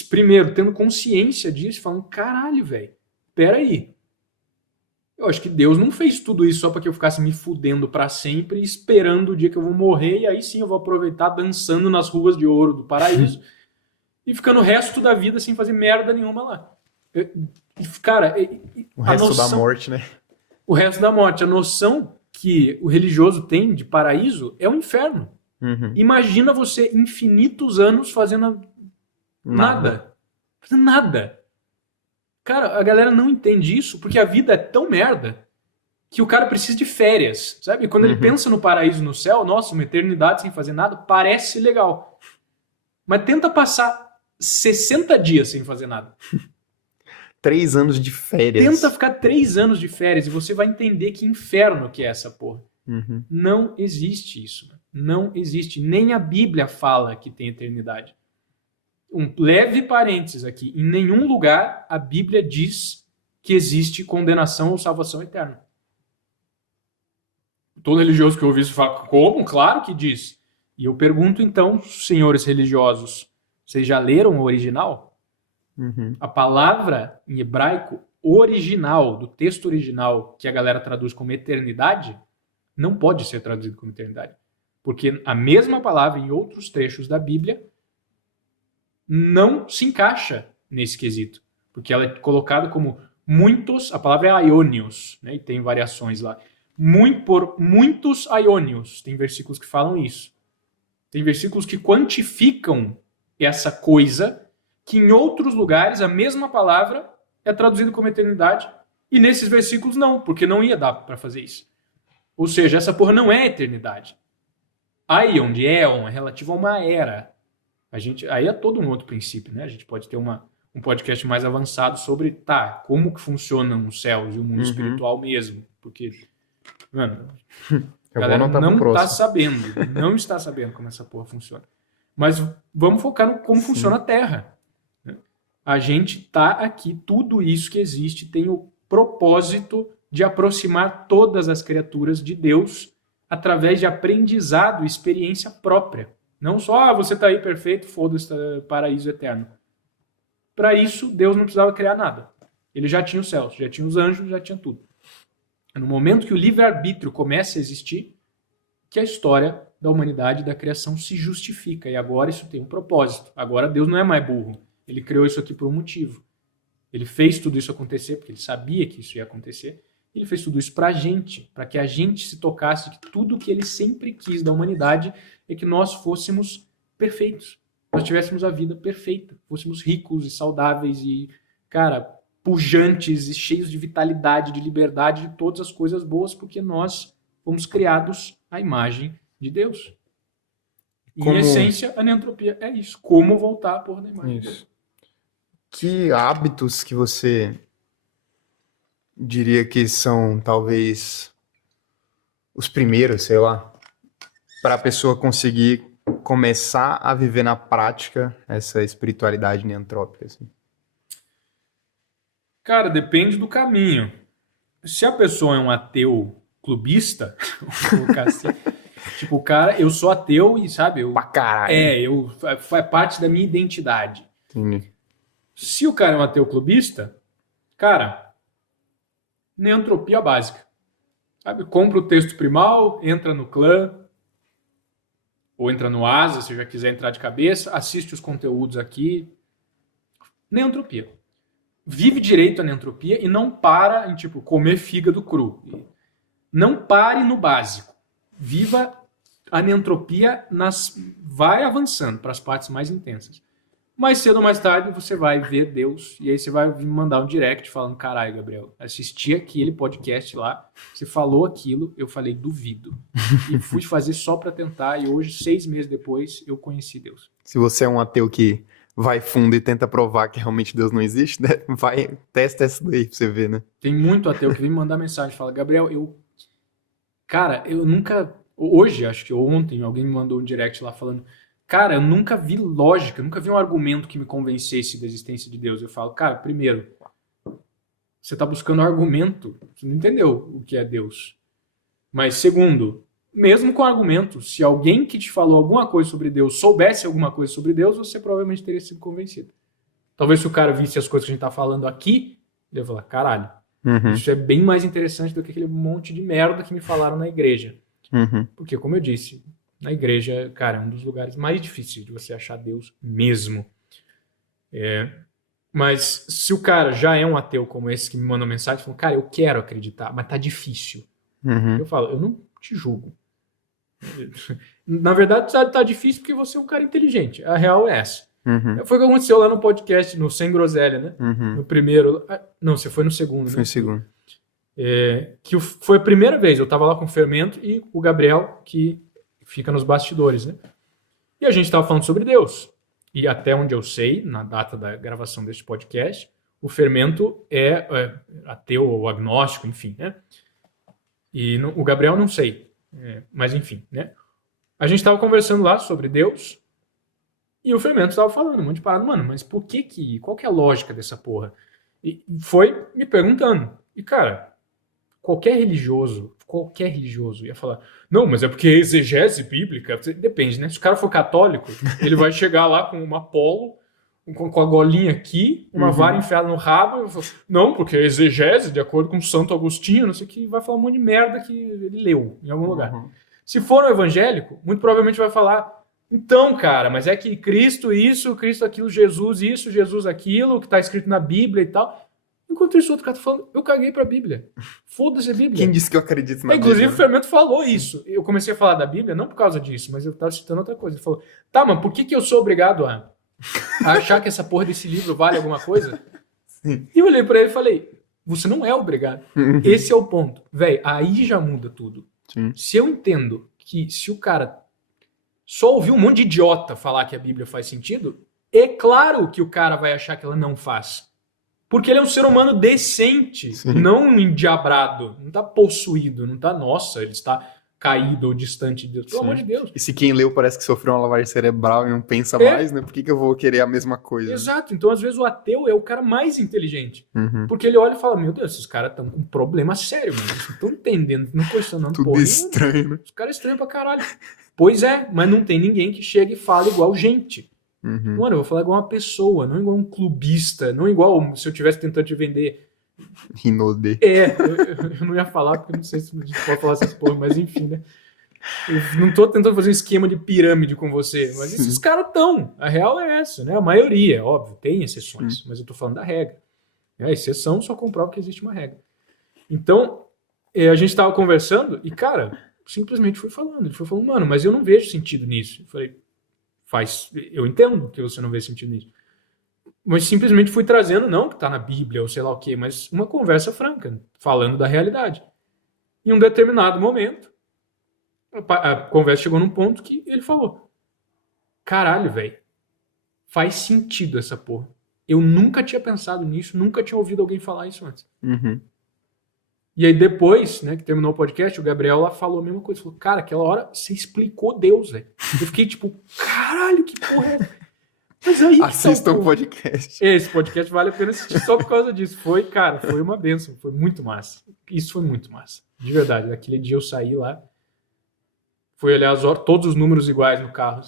primeiro, tendo consciência disso, falando, caralho, velho, peraí. Eu acho que Deus não fez tudo isso só para que eu ficasse me fudendo para sempre, esperando o dia que eu vou morrer, e aí sim eu vou aproveitar dançando nas ruas de ouro do paraíso e ficando o resto da vida sem fazer merda nenhuma lá. Cara, o resto da morte, né? O resto da morte. A noção que o religioso tem de paraíso é o inferno. Imagina você infinitos anos fazendo nada. Fazendo nada. Cara, a galera não entende isso porque a vida é tão merda que o cara precisa de férias, sabe? Quando ele pensa no paraíso, no céu, nossa, uma eternidade sem fazer nada, parece legal. Mas tenta passar 60 dias sem fazer nada. 3 anos de férias. Tenta ficar 3 anos de férias e você vai entender que inferno que é essa porra. Não existe isso. Não existe. Nem a Bíblia fala que tem eternidade. Um leve parênteses aqui. Em nenhum lugar a Bíblia diz que existe condenação ou salvação eterna. Todo religioso que eu ouvi isso fala, como? Claro que diz. E eu pergunto então, senhores religiosos, vocês já leram o original? A palavra em hebraico original, do texto original, que a galera traduz como eternidade, não pode ser traduzido como eternidade. Porque a mesma palavra em outros trechos da Bíblia não se encaixa nesse quesito. Porque ela é colocada como muitos, a palavra é aionios, né, e tem variações lá. Por muitos aionios, tem versículos que falam isso. Tem versículos que quantificam essa coisa que em outros lugares a mesma palavra é traduzida como eternidade e nesses versículos não, porque não ia dar para fazer isso. Ou seja, essa porra não é eternidade. Aion, de éon, é relativo a uma era. Aí é todo um outro princípio, né? A gente pode ter um podcast mais avançado sobre, como que funcionam os céus e o mundo espiritual mesmo. Porque, mano, a galera não está sabendo como essa porra funciona. Mas vamos focar no como funciona a Terra. A gente tá aqui, tudo isso que existe tem o propósito de aproximar todas as criaturas de Deus através de aprendizado e experiência própria. Não só, você tá aí perfeito, foda-se, paraíso eterno. Para isso, Deus não precisava criar nada. Ele já tinha os céus, já tinha os anjos, já tinha tudo. No momento que o livre-arbítrio começa a existir, que a história da humanidade e da criação se justifica. E agora isso tem um propósito. Agora Deus não é mais burro. Ele criou isso aqui por um motivo. Ele fez tudo isso acontecer, porque ele sabia que isso ia acontecer. Ele fez tudo isso para a gente, para que a gente se tocasse de que tudo que ele sempre quis da humanidade é que nós fôssemos perfeitos. Nós tivéssemos a vida perfeita. Fôssemos ricos e saudáveis e, cara, pujantes e cheios de vitalidade, de liberdade, de todas as coisas boas, porque nós fomos criados à imagem de Deus. Em essência, a neantropia é isso. Como voltar à porra da imagem de Deus. Que hábitos que você diria que são, talvez, os primeiros, sei lá, para a pessoa conseguir começar a viver na prática essa espiritualidade neantrópica? Assim? Cara, depende do caminho. Se a pessoa é um ateu clubista, vou colocar assim, tipo, cara, eu sou ateu e, sabe, pra caralho. Faz parte da minha identidade. Entendi. Se o cara é um ateu clubista, cara, neantropia básica. Sabe? Compra o texto primal, entra no clã, ou entra no Asa, se já quiser entrar de cabeça, assiste os conteúdos aqui. Neantropia. Vive direito a neantropia e não para em, tipo, comer fígado cru. Não pare no básico. Viva a neantropia, vai avançando para as partes mais intensas. Mais cedo ou mais tarde você vai ver Deus e aí você vai me mandar um direct falando, caralho, Gabriel, assisti aquele podcast lá, você falou aquilo, eu falei, duvido. E fui fazer só para tentar e hoje, 6 meses depois, eu conheci Deus. Se você é um ateu que vai fundo e tenta provar que realmente Deus não existe, né? Testa essa daí pra você ver, né? Tem muito ateu que vem me mandar mensagem e fala, Gabriel, eu nunca, hoje, acho que ontem, alguém me mandou um direct lá falando, cara, eu nunca vi lógica, nunca vi um argumento que me convencesse da existência de Deus. Eu falo, cara, primeiro, você está buscando argumento, você não entendeu o que é Deus. Mas segundo, mesmo com argumento, se alguém que te falou alguma coisa sobre Deus soubesse alguma coisa sobre Deus, você provavelmente teria sido convencido. Talvez se o cara visse as coisas que a gente tá falando aqui, ele ia falar, caralho, isso é bem mais interessante do que aquele monte de merda que me falaram na igreja. Porque, como eu disse, na igreja, cara, é um dos lugares mais difíceis de você achar Deus mesmo. Mas se o cara já é um ateu como esse que me mandou mensagem, falando, cara, eu quero acreditar, mas tá difícil. Eu falo, eu não te julgo. Na verdade, tá difícil porque você é um cara inteligente. A real é essa. Foi o que aconteceu lá no podcast, no Sem Groselha, né? No primeiro. Não, você foi no segundo. Foi no segundo. Que foi a primeira vez. Eu tava lá com o Fermento e o Gabriel, que fica nos bastidores, né? E a gente tava falando sobre Deus. E até onde eu sei, na data da gravação deste podcast, o Fermento é ateu ou agnóstico, enfim, né? E o Gabriel não sei. Mas enfim, né? A gente tava conversando lá sobre Deus. E o Fermento estava falando um monte de parada, mano, mas por que qual que é a lógica dessa porra? E foi me perguntando. E, cara, qualquer religioso ia falar, não, mas é porque exegese bíblica, depende, né? Se o cara for católico, ele vai chegar lá com uma polo, com a golinha aqui, uma vara enfiada no rabo, e falo, não, porque exegese, de acordo com Santo Agostinho, não sei o que, vai falar um monte de merda que ele leu em algum lugar. Se for um evangélico, muito provavelmente vai falar, então, cara, mas é que Cristo isso, Cristo aquilo, Jesus isso, Jesus aquilo, que tá escrito na Bíblia e tal. Enquanto isso, outro cara tá falando, eu caguei pra Bíblia. Foda-se a Bíblia. Quem disse que eu acredito na Inclusive, Bíblia? o Fermento falou isso. Eu comecei a falar da Bíblia, não por causa disso, mas eu tava citando outra coisa. Ele falou, tá, mas por que eu sou obrigado a achar que essa porra desse livro vale alguma coisa? Sim. E eu olhei pra ele e falei, você não é obrigado. Esse é o ponto. Véi, aí já muda tudo. Sim. Se eu entendo que se o cara só ouviu um monte de idiota falar que a Bíblia faz sentido, é claro que o cara vai achar que ela não faz. Porque ele é um ser humano decente, não endiabrado, não tá possuído, não tá, nossa, ele está caído ou distante de Deus. Pelo amor de Deus. E se quem leu parece que sofreu uma lavagem cerebral e não pensa mais, né? Por que eu vou querer a mesma coisa? Exato. Então, às vezes, o ateu é o cara mais inteligente. Porque ele olha e fala, meu Deus, esses caras estão com um problema sério, mano. Eles não estão entendendo, não questionando Tudo porra estranho, né? Os caras estranham pra caralho. Pois é, mas não tem ninguém que chegue e fale igual gente. Mano, eu vou falar igual uma pessoa, não igual um clubista, não igual se eu estivesse tentando te vender. Rinode. Eu não ia falar, porque eu não sei se a gente pode falar essas porra, mas enfim, né? Eu não tô tentando fazer um esquema de pirâmide com você, mas esses caras estão. A real é essa, né? A maioria, óbvio, tem exceções, mas eu tô falando da regra. A exceção só comprova que existe uma regra. Então, a gente tava conversando e, cara, simplesmente fui falando. Ele foi falando, mano, mas eu não vejo sentido nisso. Eu falei, eu entendo que você não vê sentido nisso. Mas simplesmente fui trazendo, não que tá na Bíblia ou sei lá o quê, mas uma conversa franca, falando da realidade. Em um determinado momento, a conversa chegou num ponto que ele falou, caralho, velho, faz sentido essa porra. Eu nunca tinha pensado nisso, nunca tinha ouvido alguém falar isso antes. E aí depois, né, que terminou o podcast, o Gabriel lá falou a mesma coisa. Falou, cara, aquela hora você explicou Deus, velho. Eu fiquei tipo, caralho, que porra é? Mas aí assista o podcast. Esse podcast vale a pena assistir só por causa disso. Foi uma bênção. Foi muito massa. Isso foi muito massa. De verdade. Naquele dia eu saí lá, fui olhar todos os números iguais no carro.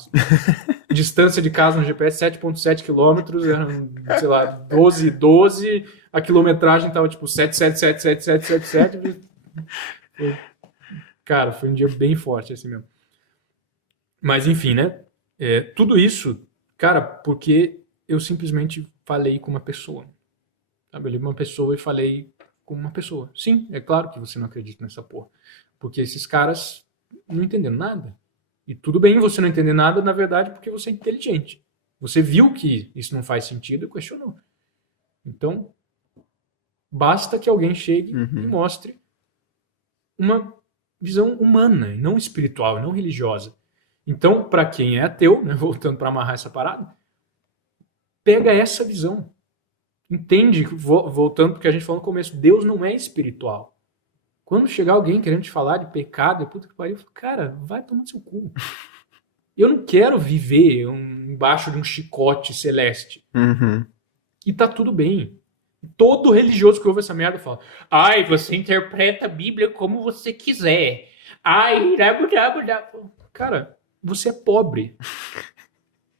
Distância de casa no GPS, 7,7 quilômetros, eram, sei lá, 12, a quilometragem tava tipo 7777777. Cara, foi um dia bem forte assim mesmo. Mas enfim, né? Tudo isso, cara, porque eu simplesmente falei com uma pessoa. Sabe? Eu li uma pessoa e falei com uma pessoa. Sim, é claro que você não acredita nessa porra. Porque esses caras não entenderam nada. E tudo bem você não entender nada, na verdade, porque você é inteligente. Você viu que isso não faz sentido e questionou. Então, basta que alguém chegue e mostre uma visão humana, e não espiritual, e não religiosa. Então, para quem é ateu, né, voltando para amarrar essa parada, pega essa visão. Entende, voltando porque a gente falou no começo, Deus não é espiritual. Quando chegar alguém querendo te falar de pecado, puta que pariu, cara, vai tomar seu cu. Eu não quero viver embaixo de um chicote celeste. E tá tudo bem. Todo religioso que ouve essa merda fala, ai, você interpreta a Bíblia como você quiser. Ai, cara, você é pobre.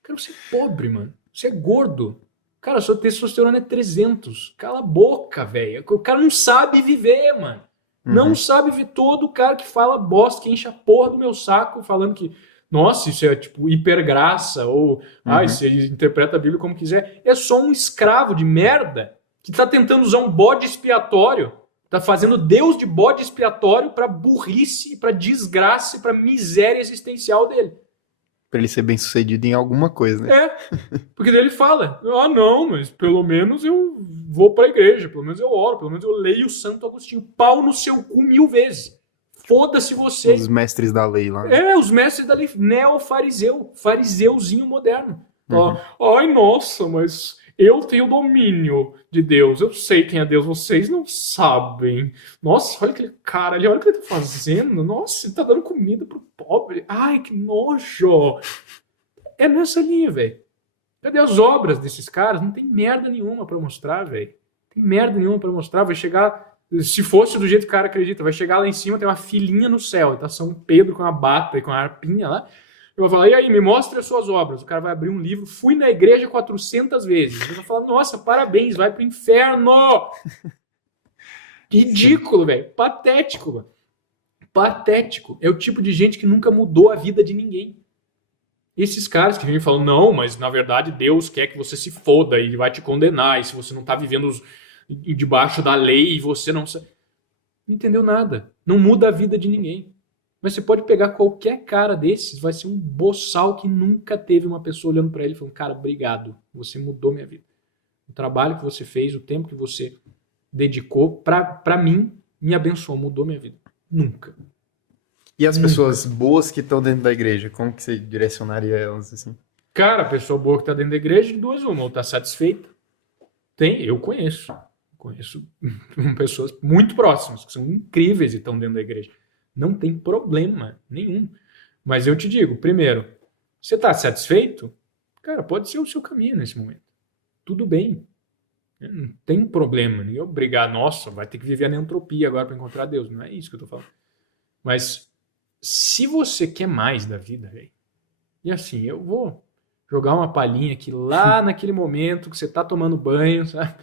Cara, você é pobre, mano. Você é gordo. Cara, sua testosterona é 300. Cala a boca, velho. O cara não sabe viver, mano. Não sabe ver todo cara que fala bosta, que enche a porra do meu saco, falando que, nossa, isso é tipo hipergraça, ou, isso ele interpreta a Bíblia como quiser. É só um escravo de merda que tá tentando usar um bode expiatório, tá fazendo Deus de bode expiatório pra burrice, pra desgraça e pra miséria existencial dele. Pra ele ser bem sucedido em alguma coisa, né? É, porque daí ele fala, não, mas pelo menos eu vou pra igreja, pelo menos eu oro, pelo menos eu leio o Santo Agostinho. Pau no seu cu 1000 vezes. Foda-se você. Os mestres da lei lá. Os mestres da lei, neo-fariseu, fariseuzinho moderno. Ai, nossa, mas eu tenho domínio de Deus, eu sei quem é Deus, vocês não sabem. Nossa, olha aquele cara ali, olha o que ele tá fazendo. Nossa, ele tá dando comida pro pobre. Ai, que nojo. É nessa linha, velho. Cadê as obras desses caras? Não tem merda nenhuma pra mostrar, velho. Tem merda nenhuma pra mostrar. Vai chegar, se fosse do jeito que o cara acredita, vai chegar lá em cima, tem uma filhinha no céu, e tá São Pedro com a bata e com a arpinha lá. Eu vou falar, e aí, me mostre as suas obras. O cara vai abrir um livro, fui na igreja 400 vezes. Eu vou falar, nossa, parabéns, vai pro inferno! Ridículo, velho. Patético, mano. Patético. É o tipo de gente que nunca mudou a vida de ninguém. Esses caras que vêm e falam, não, mas na verdade Deus quer que você se foda e ele vai te condenar, e se você não tá vivendo debaixo da lei, você não entendeu nada. Não muda a vida de ninguém. Mas você pode pegar qualquer cara desses, vai ser um boçal que nunca teve uma pessoa olhando pra ele e falando, cara, obrigado, você mudou minha vida. O trabalho que você fez, o tempo que você dedicou, pra mim, me abençoou, mudou minha vida. Nunca. E as pessoas boas que estão dentro da igreja, como que você direcionaria elas assim? Cara, a pessoa boa que tá dentro da igreja, de duas uma, ou tá satisfeita. Eu conheço pessoas muito próximas, que são incríveis e estão dentro da igreja. Não tem problema nenhum. Mas eu te digo, primeiro, você tá satisfeito? Cara, pode ser o seu caminho nesse momento. Tudo bem. Não tem problema. Ninguém é obrigado, nossa, vai ter que viver na entropia agora para encontrar Deus. Não é isso que eu tô falando. Mas se você quer mais da vida, velho, e assim, eu vou jogar uma palhinha aqui lá naquele momento que você tá tomando banho, sabe?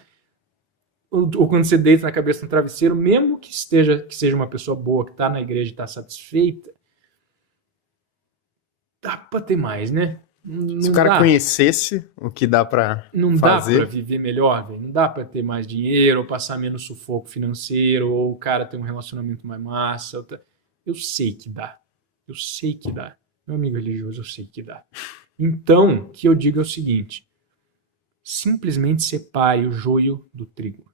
Ou quando você deita na cabeça no travesseiro, mesmo que seja uma pessoa boa, que tá na igreja e tá satisfeita, dá pra ter mais, né? Se o cara conhecesse o que dá pra fazer... Não dá pra viver melhor, velho. Não dá pra ter mais dinheiro, ou passar menos sufoco financeiro, ou o cara ter um relacionamento mais massa. Eu sei que dá. Eu sei que dá. Meu amigo religioso, eu sei que dá. Então, o que eu digo é o seguinte. Simplesmente separe o joio do trigo.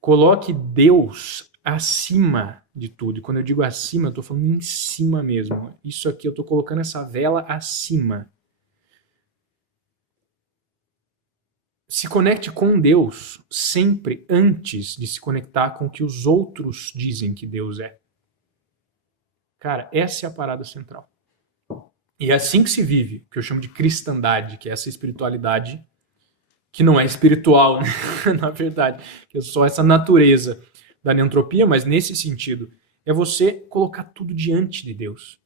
Coloque Deus acima de tudo. E quando eu digo acima, eu estou falando em cima mesmo. Isso aqui, eu estou colocando essa vela acima. Se conecte com Deus sempre antes de se conectar com o que os outros dizem que Deus é. Cara, essa é a parada central. E é assim que se vive, o que eu chamo de cristandade, que é essa espiritualidade que não é espiritual, né? Na verdade, que é só essa natureza da neantropia, mas nesse sentido, é você colocar tudo diante de Deus,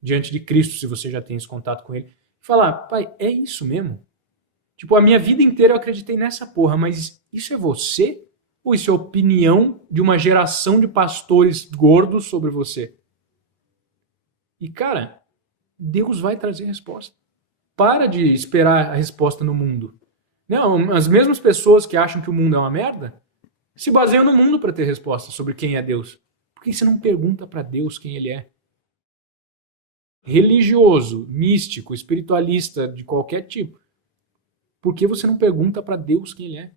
diante de Cristo, se você já tem esse contato com Ele, e falar, pai, é isso mesmo? Tipo, a minha vida inteira eu acreditei nessa porra, mas isso é você? Ou isso é opinião de uma geração de pastores gordos sobre você? E, cara, Deus vai trazer resposta. Para de esperar a resposta no mundo. Não, as mesmas pessoas que acham que o mundo é uma merda se baseiam no mundo para ter resposta sobre quem é Deus. Por que você não pergunta para Deus quem Ele é? Religioso, místico, espiritualista de qualquer tipo. Por que você não pergunta para Deus quem Ele é?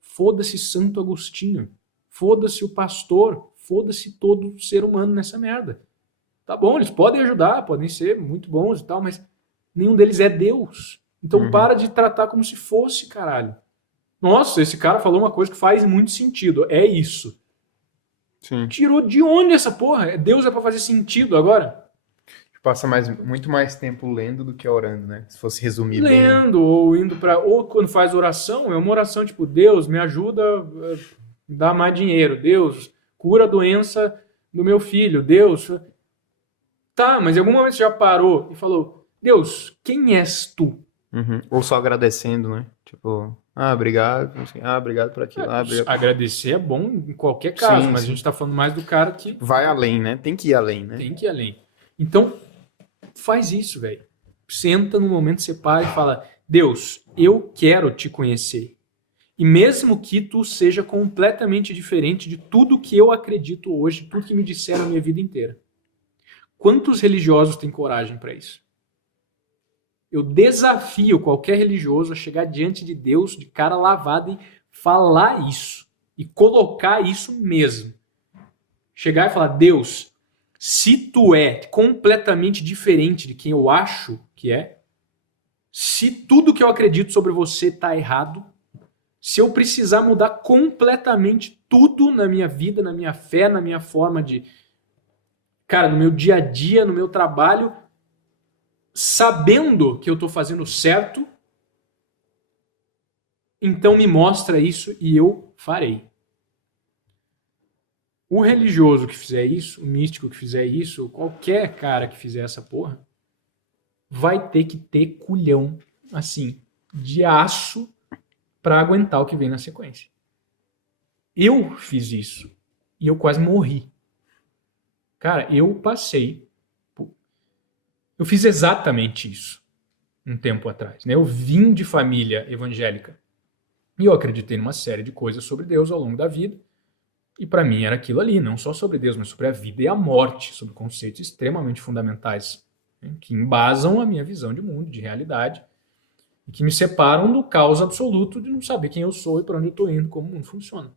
Foda-se Santo Agostinho. Foda-se o pastor. Foda-se todo ser humano nessa merda. Tá bom, eles podem ajudar, podem ser muito bons e tal, mas nenhum deles é Deus. Então para de tratar como se fosse, caralho. Nossa, esse cara falou uma coisa que faz muito sentido. É isso. Sim. Tirou de onde essa porra? Deus é pra fazer sentido agora? Passa muito mais tempo lendo do que orando, né? Se fosse resumir lendo, ou indo pra... Ou quando faz oração, é uma oração tipo, Deus, me ajuda a dar mais dinheiro. Deus, cura a doença do meu filho. Deus... Tá, mas em algum momento você já parou e falou, Deus, quem és tu? Uhum. Ou só agradecendo, né? Tipo, obrigado, assim, obrigado por aquilo, obrigado. Agradecer é bom em qualquer caso, Sim, mas a sim. gente está falando mais do cara que Vai além, né? Tem que ir além, né? tem que ir além. Então, faz isso, velho. Senta no momento, separa e fala: Deus, eu quero te conhecer. E mesmo que tu seja completamente diferente de tudo que eu acredito hoje, tudo que me disseram a minha vida inteira. Quantos religiosos têm coragem para isso? Eu desafio qualquer religioso a chegar diante de Deus de cara lavada e falar isso. E colocar isso mesmo. Chegar e falar: Deus, se tu é completamente diferente de quem eu acho que é, se tudo que eu acredito sobre você está errado, se eu precisar mudar completamente tudo na minha vida, na minha fé, na minha forma de... Cara, no meu dia a dia, no meu trabalho, sabendo que eu estou fazendo certo, então me mostra isso e eu farei. O religioso que fizer isso, o místico que fizer isso, qualquer cara que fizer essa porra, vai ter que ter culhão, assim, de aço para aguentar o que vem na sequência. Eu fiz isso e eu quase morri. Cara, eu passei. Eu fiz exatamente isso um tempo atrás. Né? Eu vim de família evangélica e eu acreditei numa série de coisas sobre Deus ao longo da vida. E para mim era aquilo ali, não só sobre Deus, mas sobre a vida e a morte, sobre conceitos extremamente fundamentais, né? Que embasam a minha visão de mundo, de realidade, e que me separam do caos absoluto de não saber quem eu sou e para onde eu estou indo, como o mundo funciona.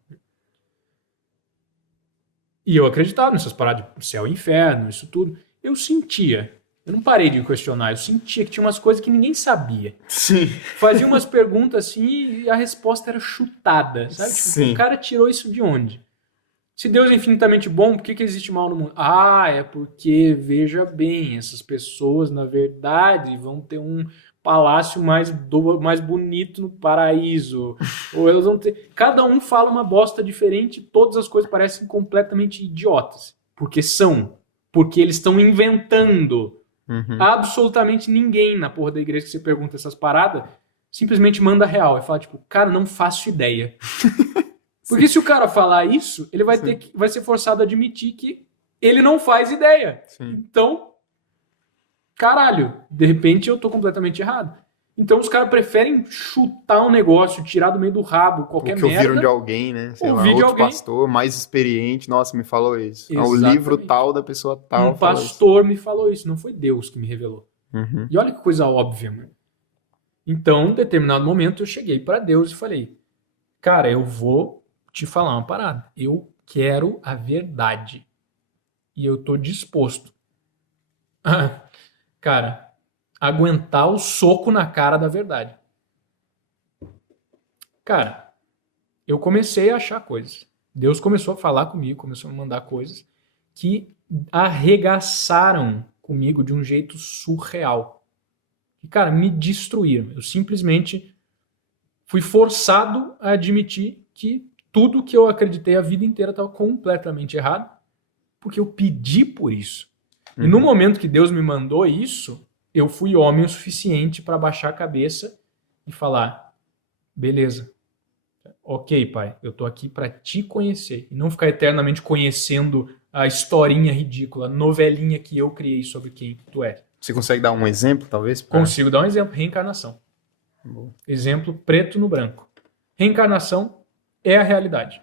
E eu acreditava nessas paradas de céu e inferno, isso tudo. Eu sentia. Eu não parei de questionar, eu sentia que tinha umas coisas que ninguém sabia. Sim. Fazia umas perguntas assim e a resposta era chutada, sabe? Tipo, Sim. o cara tirou isso de onde? Se Deus é infinitamente bom, por que existe mal no mundo? Ah, é porque, veja bem, essas pessoas, na verdade, vão ter um palácio mais bonito no paraíso. Ou elas vão ter... Cada um fala uma bosta diferente, todas as coisas parecem completamente idiotas. Porque são. Porque eles estão inventando. Uhum. Absolutamente ninguém na porra da igreja que você pergunta essas paradas simplesmente manda real. E fala, tipo, cara, não faço ideia. Porque se o cara falar isso, ele vai vai ser forçado a admitir que ele não faz ideia. Sim. Então, caralho, de repente eu tô completamente errado. Então os caras preferem chutar um negócio, tirar do meio do rabo qualquer Porque merda. ouviram de alguém, né? Sei lá, Ouvir de outro alguém. pastor mais experiente, nossa, me falou isso. O Exatamente. livro tal da pessoa tal. Um pastor me falou isso, não foi Deus que me revelou. Uhum. E olha que coisa óbvia, mano. Então, em determinado momento, eu cheguei para Deus e falei: cara, eu vou te falar uma parada. Eu quero a verdade. E eu tô disposto a, cara, aguentar o soco na cara da verdade. Cara, eu comecei a achar coisas. Deus começou a falar comigo, começou a me mandar coisas que arregaçaram comigo de um jeito surreal. E, cara, me destruíram. Eu simplesmente fui forçado a admitir que tudo que eu acreditei a vida inteira estava completamente errado, porque eu pedi por isso. Uhum. E no momento que Deus me mandou isso, eu fui homem o suficiente para baixar a cabeça e falar: beleza, ok, pai, eu tô aqui para te conhecer e não ficar eternamente conhecendo a historinha ridícula, a novelinha que eu criei sobre quem tu é. Você consegue dar um exemplo, talvez? Consigo dar um exemplo. Reencarnação. Bom. Exemplo preto no branco. Reencarnação é a realidade.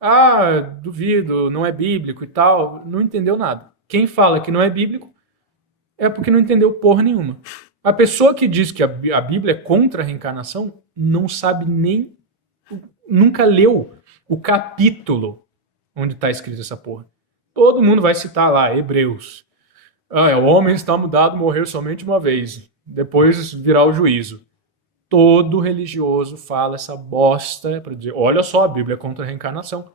Ah, duvido, não é bíblico e tal. Não entendeu nada. Quem fala que não é bíblico é porque não entendeu porra nenhuma. A pessoa que diz que a Bíblia é contra a reencarnação não sabe nem... Nunca leu o capítulo onde está escrito essa porra. Todo mundo vai citar lá, Hebreus. O homem está mudado, morreu somente uma vez. Depois virá o juízo. Todo religioso fala essa bosta para dizer: olha só, a Bíblia é contra a reencarnação.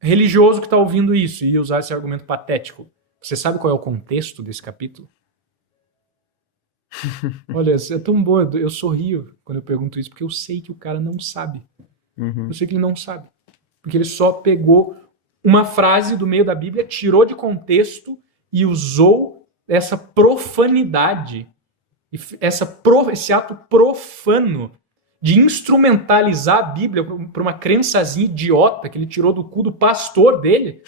Religioso que está ouvindo isso e usar esse argumento patético, você sabe qual é o contexto desse capítulo? Olha, é tão bom, eu sorrio quando eu pergunto isso, porque eu sei que o cara não sabe. Uhum. Eu sei que ele não sabe. Porque ele só pegou uma frase do meio da Bíblia, tirou de contexto e usou essa profanidade Esse ato profano de instrumentalizar a Bíblia para uma crençazinha idiota que ele tirou do cu do pastor dele,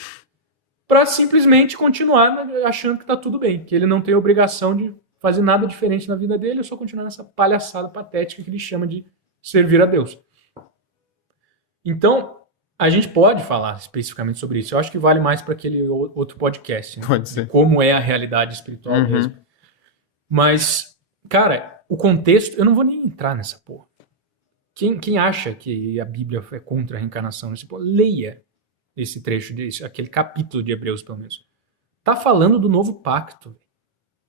para simplesmente continuar achando que está tudo bem, que ele não tem obrigação de fazer nada diferente na vida dele, é só continuar nessa palhaçada patética que ele chama de servir a Deus. Então, a gente pode falar especificamente sobre isso. Eu acho que vale mais para aquele outro podcast, né? Pode ser. Como é a realidade espiritual mesmo. Mas, cara, o contexto, eu não vou nem entrar nessa porra. Quem acha que a Bíblia é contra a reencarnação, leia esse trecho, aquele capítulo de Hebreus, pelo menos. Tá falando do novo pacto.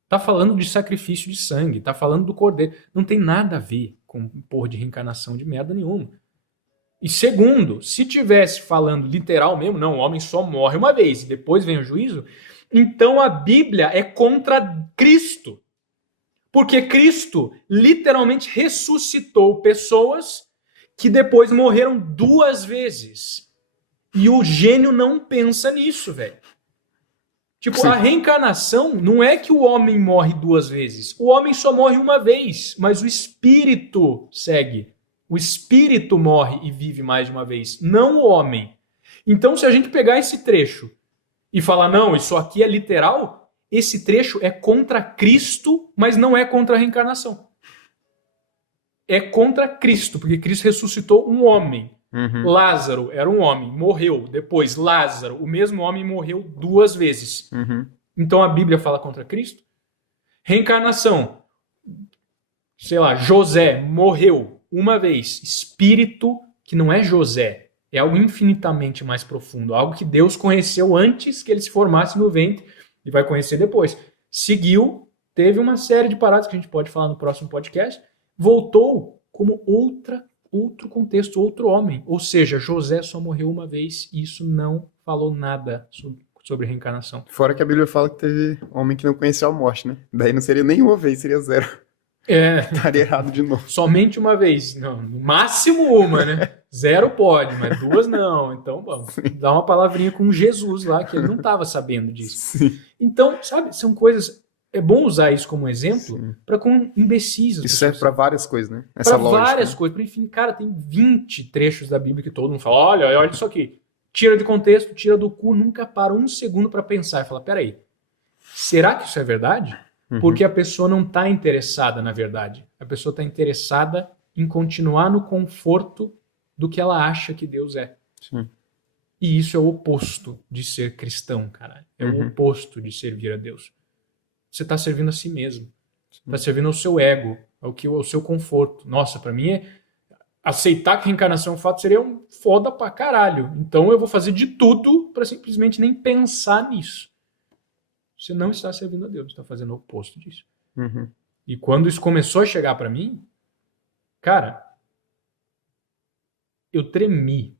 Tá falando de sacrifício de sangue. Tá falando do cordeiro. Não tem nada a ver com porra de reencarnação de merda nenhuma. E segundo, se tivesse falando literal mesmo, não, o homem só morre uma vez e depois vem o juízo, então a Bíblia é contra Cristo. Porque Cristo literalmente ressuscitou pessoas que depois morreram 2 vezes. E o gênio não pensa nisso, velho. Tipo, Sim. A reencarnação não é que o homem morre 2 vezes. O homem só morre uma vez, mas o espírito segue. O espírito morre e vive mais de uma vez, não o homem. Então, se a gente pegar esse trecho e falar, não, isso aqui é literal, esse trecho é contra Cristo, mas não é contra a reencarnação. É contra Cristo, porque Cristo ressuscitou um homem. Lázaro era um homem, morreu. Depois, Lázaro, o mesmo homem, morreu 2 vezes. Então a Bíblia fala contra Cristo. Reencarnação. Sei lá, José morreu uma vez. Espírito que não é José. É algo infinitamente mais profundo. Algo que Deus conheceu antes que ele se formasse no ventre e vai conhecer depois. Seguiu, teve uma série de paradas que a gente pode falar no próximo podcast. Voltou como outro contexto, outro homem. Ou seja, José só morreu uma vez e isso não falou nada sobre reencarnação. Fora que a Bíblia fala que teve homem que não conheceu a morte, né? Daí não seria nenhuma vez, seria 0. Estaria errado de novo. Somente uma vez. Não, no máximo uma, né? 0 pode, mas 2 não. Então, vamos dar uma palavrinha com Jesus lá, que ele não estava sabendo disso. Sim. Então, sabe, são coisas... É bom usar isso como exemplo para com imbecis. Isso serve para várias coisas, né? Para várias coisas. Enfim, cara, tem 20 trechos da Bíblia que todo mundo fala, olha isso aqui. Tira de contexto, tira do cu, nunca para um segundo para pensar e falar, peraí, será que isso é verdade? Porque a pessoa não está interessada na verdade. A pessoa está interessada em continuar no conforto do que ela acha que Deus é. Sim. E isso é o oposto de ser cristão, caralho. É o oposto de servir a Deus. Você está servindo a si mesmo. Está servindo ao seu ego, ao seu conforto. Nossa, para mim aceitar que a reencarnação é um fato seria um foda pra caralho. Então eu vou fazer de tudo para simplesmente nem pensar nisso. Você não está servindo a Deus, está fazendo o oposto disso. E quando isso começou a chegar para mim, cara, eu tremi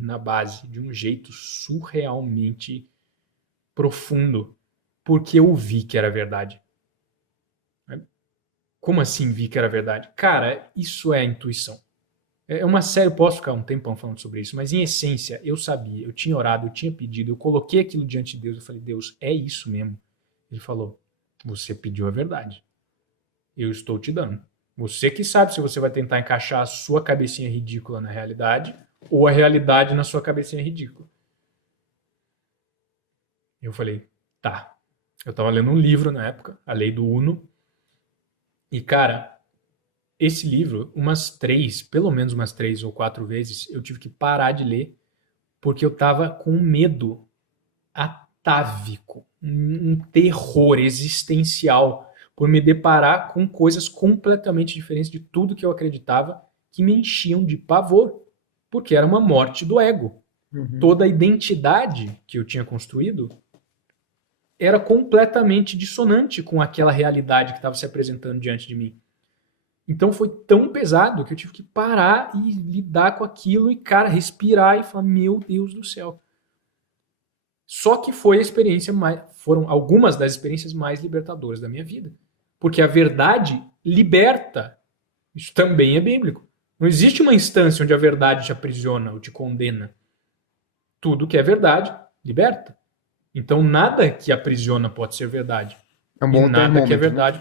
na base de um jeito surrealmente profundo. Porque eu vi que era verdade. Como assim vi que era verdade? Cara, isso é intuição. É uma série, eu posso ficar um tempão falando sobre isso, mas em essência, eu sabia, eu tinha orado, eu tinha pedido, eu coloquei aquilo diante de Deus, eu falei, Deus, é isso mesmo? Ele falou, você pediu a verdade. Eu estou te dando. Você que sabe se você vai tentar encaixar a sua cabecinha ridícula na realidade ou a realidade na sua cabecinha ridícula. Eu falei, tá. Eu tava lendo um livro na época, A Lei do Uno. E, cara, esse livro, pelo menos umas 3 ou 4 vezes, eu tive que parar de ler porque eu tava com um medo atávico, um terror existencial por me deparar com coisas completamente diferentes de tudo que eu acreditava, que me enchiam de pavor, porque era uma morte do ego. Toda a identidade que eu tinha construído era completamente dissonante com aquela realidade que estava se apresentando diante de mim. Então foi tão pesado que eu tive que parar e lidar com aquilo e, cara, respirar e falar, meu Deus do céu. Só que foram algumas das experiências mais libertadoras da minha vida. Porque a verdade liberta. Isso também é bíblico. Não existe uma instância onde a verdade te aprisiona ou te condena. Tudo que é verdade, liberta. Então nada que aprisiona pode ser verdade. É um E bom nada que é termômetro, né? verdade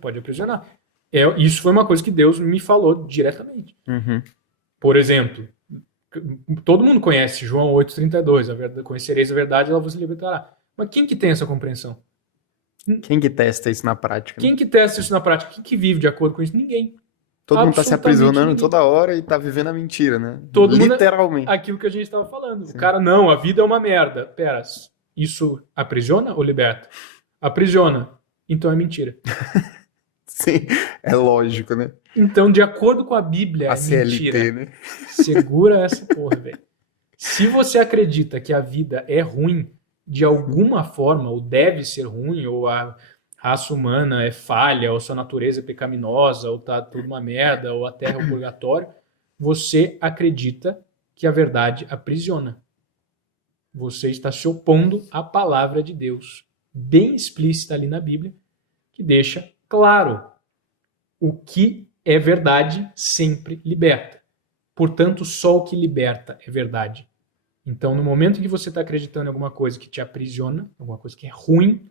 pode aprisionar. Isso foi uma coisa que Deus me falou diretamente. Uhum. Por exemplo, todo mundo conhece João 8,32, conhecereis a verdade, ela vos libertará. Mas quem que tem essa compreensão? Quem que testa isso na prática, né? Quem que testa isso na prática? Quem que vive de acordo com isso? Ninguém. Todo mundo tá se Absolutamente aprisionando ninguém. toda hora e tá vivendo a mentira, né? Todo mundo Literalmente. aquilo que a gente estava falando. Sim. O cara, não, a vida é uma merda. Pera, isso aprisiona ou liberta? Aprisiona. Então é mentira. Sim, é lógico, né? Então, de acordo com a Bíblia, A é CLT, mentira. né? Segura essa porra, velho. Se você acredita que a vida é ruim de alguma forma, ou deve ser ruim, ou a raça humana é falha, ou sua natureza é pecaminosa, ou tá tudo uma merda, ou a terra é o purgatório, você acredita que a verdade aprisiona. Você está se opondo à palavra de Deus, bem explícita ali na Bíblia, que deixa claro o que é verdade sempre liberta. Portanto, só o que liberta é verdade. Então, no momento em que você está acreditando em alguma coisa que te aprisiona, alguma coisa que é ruim,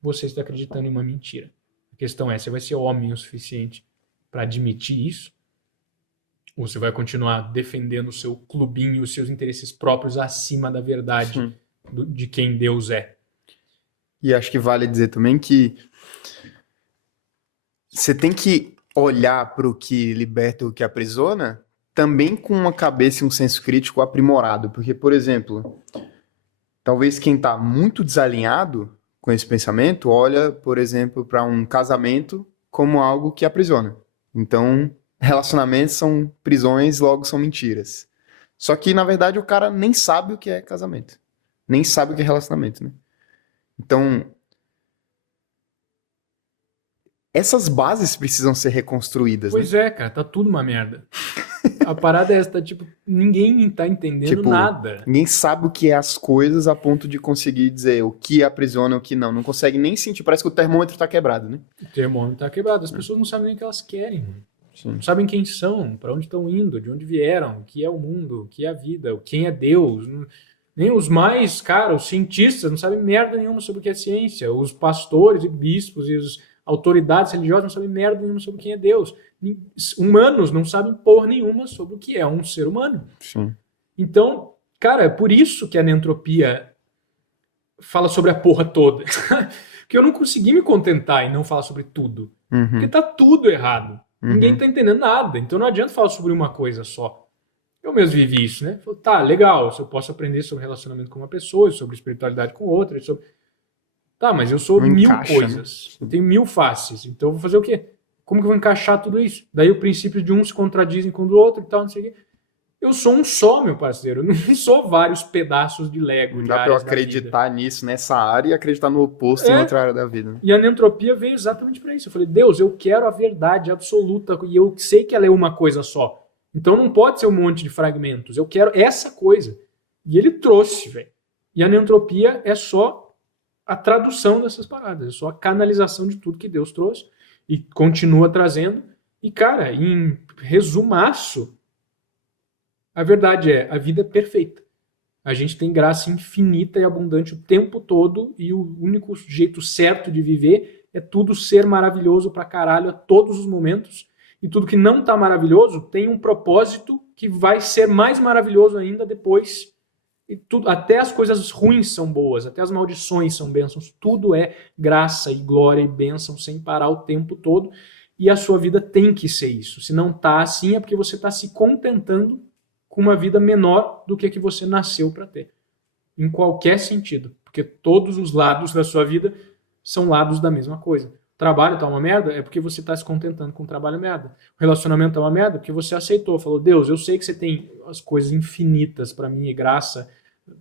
você está acreditando em uma mentira. A questão é, você vai ser homem o suficiente para admitir isso? Ou você vai continuar defendendo o seu clubinho, os seus interesses próprios acima da verdade de quem Deus é? E acho que vale dizer também que você tem que olhar para o que liberta e o que aprisiona também com uma cabeça e um senso crítico aprimorado. Porque, por exemplo, talvez quem está muito desalinhado com esse pensamento olha, por exemplo, para um casamento como algo que aprisiona. Então, relacionamentos são prisões, logo são mentiras. Só que, na verdade, o cara nem sabe o que é casamento. Nem sabe o que é relacionamento, né? Então, essas bases precisam ser reconstruídas, Pois né? é, cara, tá tudo uma merda. A parada é essa, tá, tipo, ninguém tá entendendo Tipo, nada. ninguém sabe o que é as coisas a ponto de conseguir dizer o que aprisiona e o que não. Não consegue nem sentir, parece que o termômetro tá quebrado, né? O termômetro tá quebrado, as pessoas não sabem nem o que elas querem, mano. Sim. Não sabem quem são, para onde estão indo, de onde vieram, o que é o mundo, o que é a vida, quem é Deus. Nem os mais, cara, os cientistas não sabem merda nenhuma sobre o que é ciência. Os pastores e bispos e as autoridades religiosas não sabem merda nenhuma sobre quem é Deus. Humanos não sabem porra nenhuma sobre o que é um ser humano. Sim. Então, cara, é por isso que a neantropia fala sobre a porra toda. Porque eu não consegui me contentar em não falar sobre tudo. Porque tá tudo errado. Ninguém tá entendendo nada. Então não adianta falar sobre uma coisa só. Eu mesmo vivi isso, né? Falei, tá, legal, eu posso aprender sobre relacionamento com uma pessoa, sobre espiritualidade com outra, sobre... Tá, mas eu sou Não 1000 encaixa, coisas. Eu tenho 1000 faces. Então eu vou fazer o quê? Como que eu vou encaixar tudo isso? Daí o princípio de um se contradizem com o do outro e tal, não sei o quê. Eu sou um só, meu parceiro. Eu não sou vários pedaços de Lego. Não de dá pra eu áreas da vida. acreditar nisso, nessa área, e acreditar no oposto em outra área da vida, né? E a neantropia veio exatamente para isso. Eu falei, Deus, eu quero a verdade absoluta e eu sei que ela é uma coisa só. Então não pode ser um monte de fragmentos. Eu quero essa coisa. E ele trouxe, velho. E a neantropia é só a tradução dessas paradas. É só a canalização de tudo que Deus trouxe e continua trazendo. E, cara, em resumaço, a verdade é, a vida é perfeita. A gente tem graça infinita e abundante o tempo todo e o único jeito certo de viver é tudo ser maravilhoso pra caralho a todos os momentos e tudo que não tá maravilhoso tem um propósito que vai ser mais maravilhoso ainda depois. E tudo, até as coisas ruins são boas, até as maldições são bênçãos, tudo é graça e glória e bênção sem parar o tempo todo e a sua vida tem que ser isso. Se não tá assim é porque você tá se contentando com uma vida menor do que a que você nasceu para ter. Em qualquer sentido. Porque todos os lados da sua vida são lados da mesma coisa. O trabalho tá uma merda, é porque você tá se contentando com o trabalho merda. O relacionamento tá uma merda, porque você aceitou. Falou, Deus, eu sei que você tem as coisas infinitas para mim e graça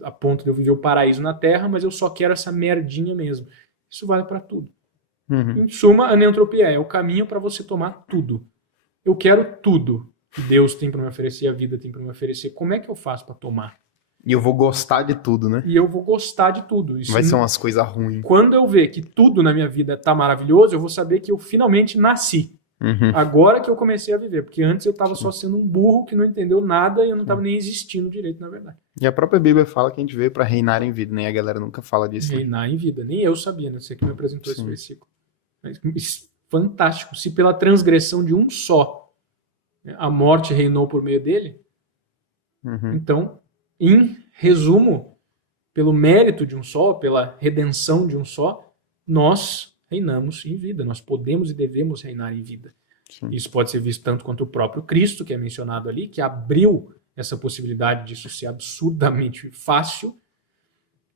a ponto de eu viver o paraíso na terra, mas eu só quero essa merdinha mesmo. Isso vale para tudo. Em suma, a neantropia é o caminho para você tomar tudo. Eu quero tudo que Deus tem para me oferecer, a vida tem para me oferecer. Como é que eu faço para tomar? E eu vou gostar de tudo, né? E eu vou gostar de tudo. Isso Vai ser umas coisas ruins. Quando eu ver que tudo na minha vida tá maravilhoso, eu vou saber que eu finalmente nasci. Uhum. Agora que eu comecei a viver, porque antes eu estava só sendo um burro que não entendeu nada e eu não estava nem existindo direito, na verdade. E a própria Bíblia fala que a gente veio para reinar em vida, né? E a galera nunca fala disso, né? Reinar em vida. Nem eu sabia, né? Você que me apresentou esse Sim. versículo. Mas, fantástico. Se pela transgressão de um só, né, a morte reinou por meio dele, Uhum. então, em resumo, pelo mérito de um só, pela redenção de um só, nós reinamos em vida. Nós podemos e devemos reinar em vida. Sim. Isso pode ser visto tanto quanto o próprio Cristo, que é mencionado ali, que abriu essa possibilidade disso ser absurdamente fácil,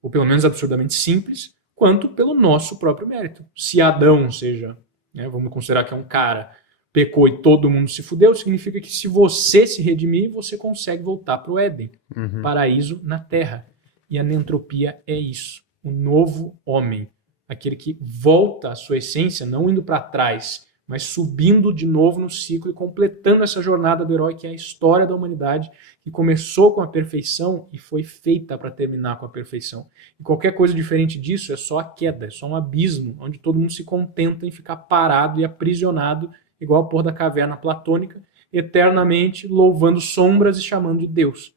ou pelo menos absurdamente simples, quanto pelo nosso próprio mérito. Se Adão, seja, né, vamos considerar que é um cara, pecou e todo mundo se fudeu, significa que se você se redimir, você consegue voltar para o Éden, Uhum. paraíso na Terra. E a neantropia é isso, o novo homem, aquele que volta à sua essência, não indo para trás, mas subindo de novo no ciclo e completando essa jornada do herói que é a história da humanidade, que começou com a perfeição e foi feita para terminar com a perfeição. E qualquer coisa diferente disso é só a queda, é só um abismo, onde todo mundo se contenta em ficar parado e aprisionado, igual a porra da caverna platônica, eternamente louvando sombras e chamando de Deus.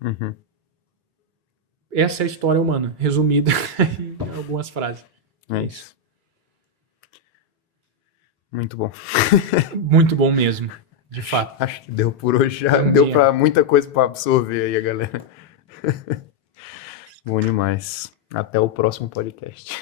Uhum. Essa é a história humana, resumida em algumas frases. É isso. Muito bom. Muito bom mesmo, de fato. Acho que deu por hoje já. Também Deu acho. para muita coisa para absorver aí, a galera. Bom demais. Até o próximo podcast.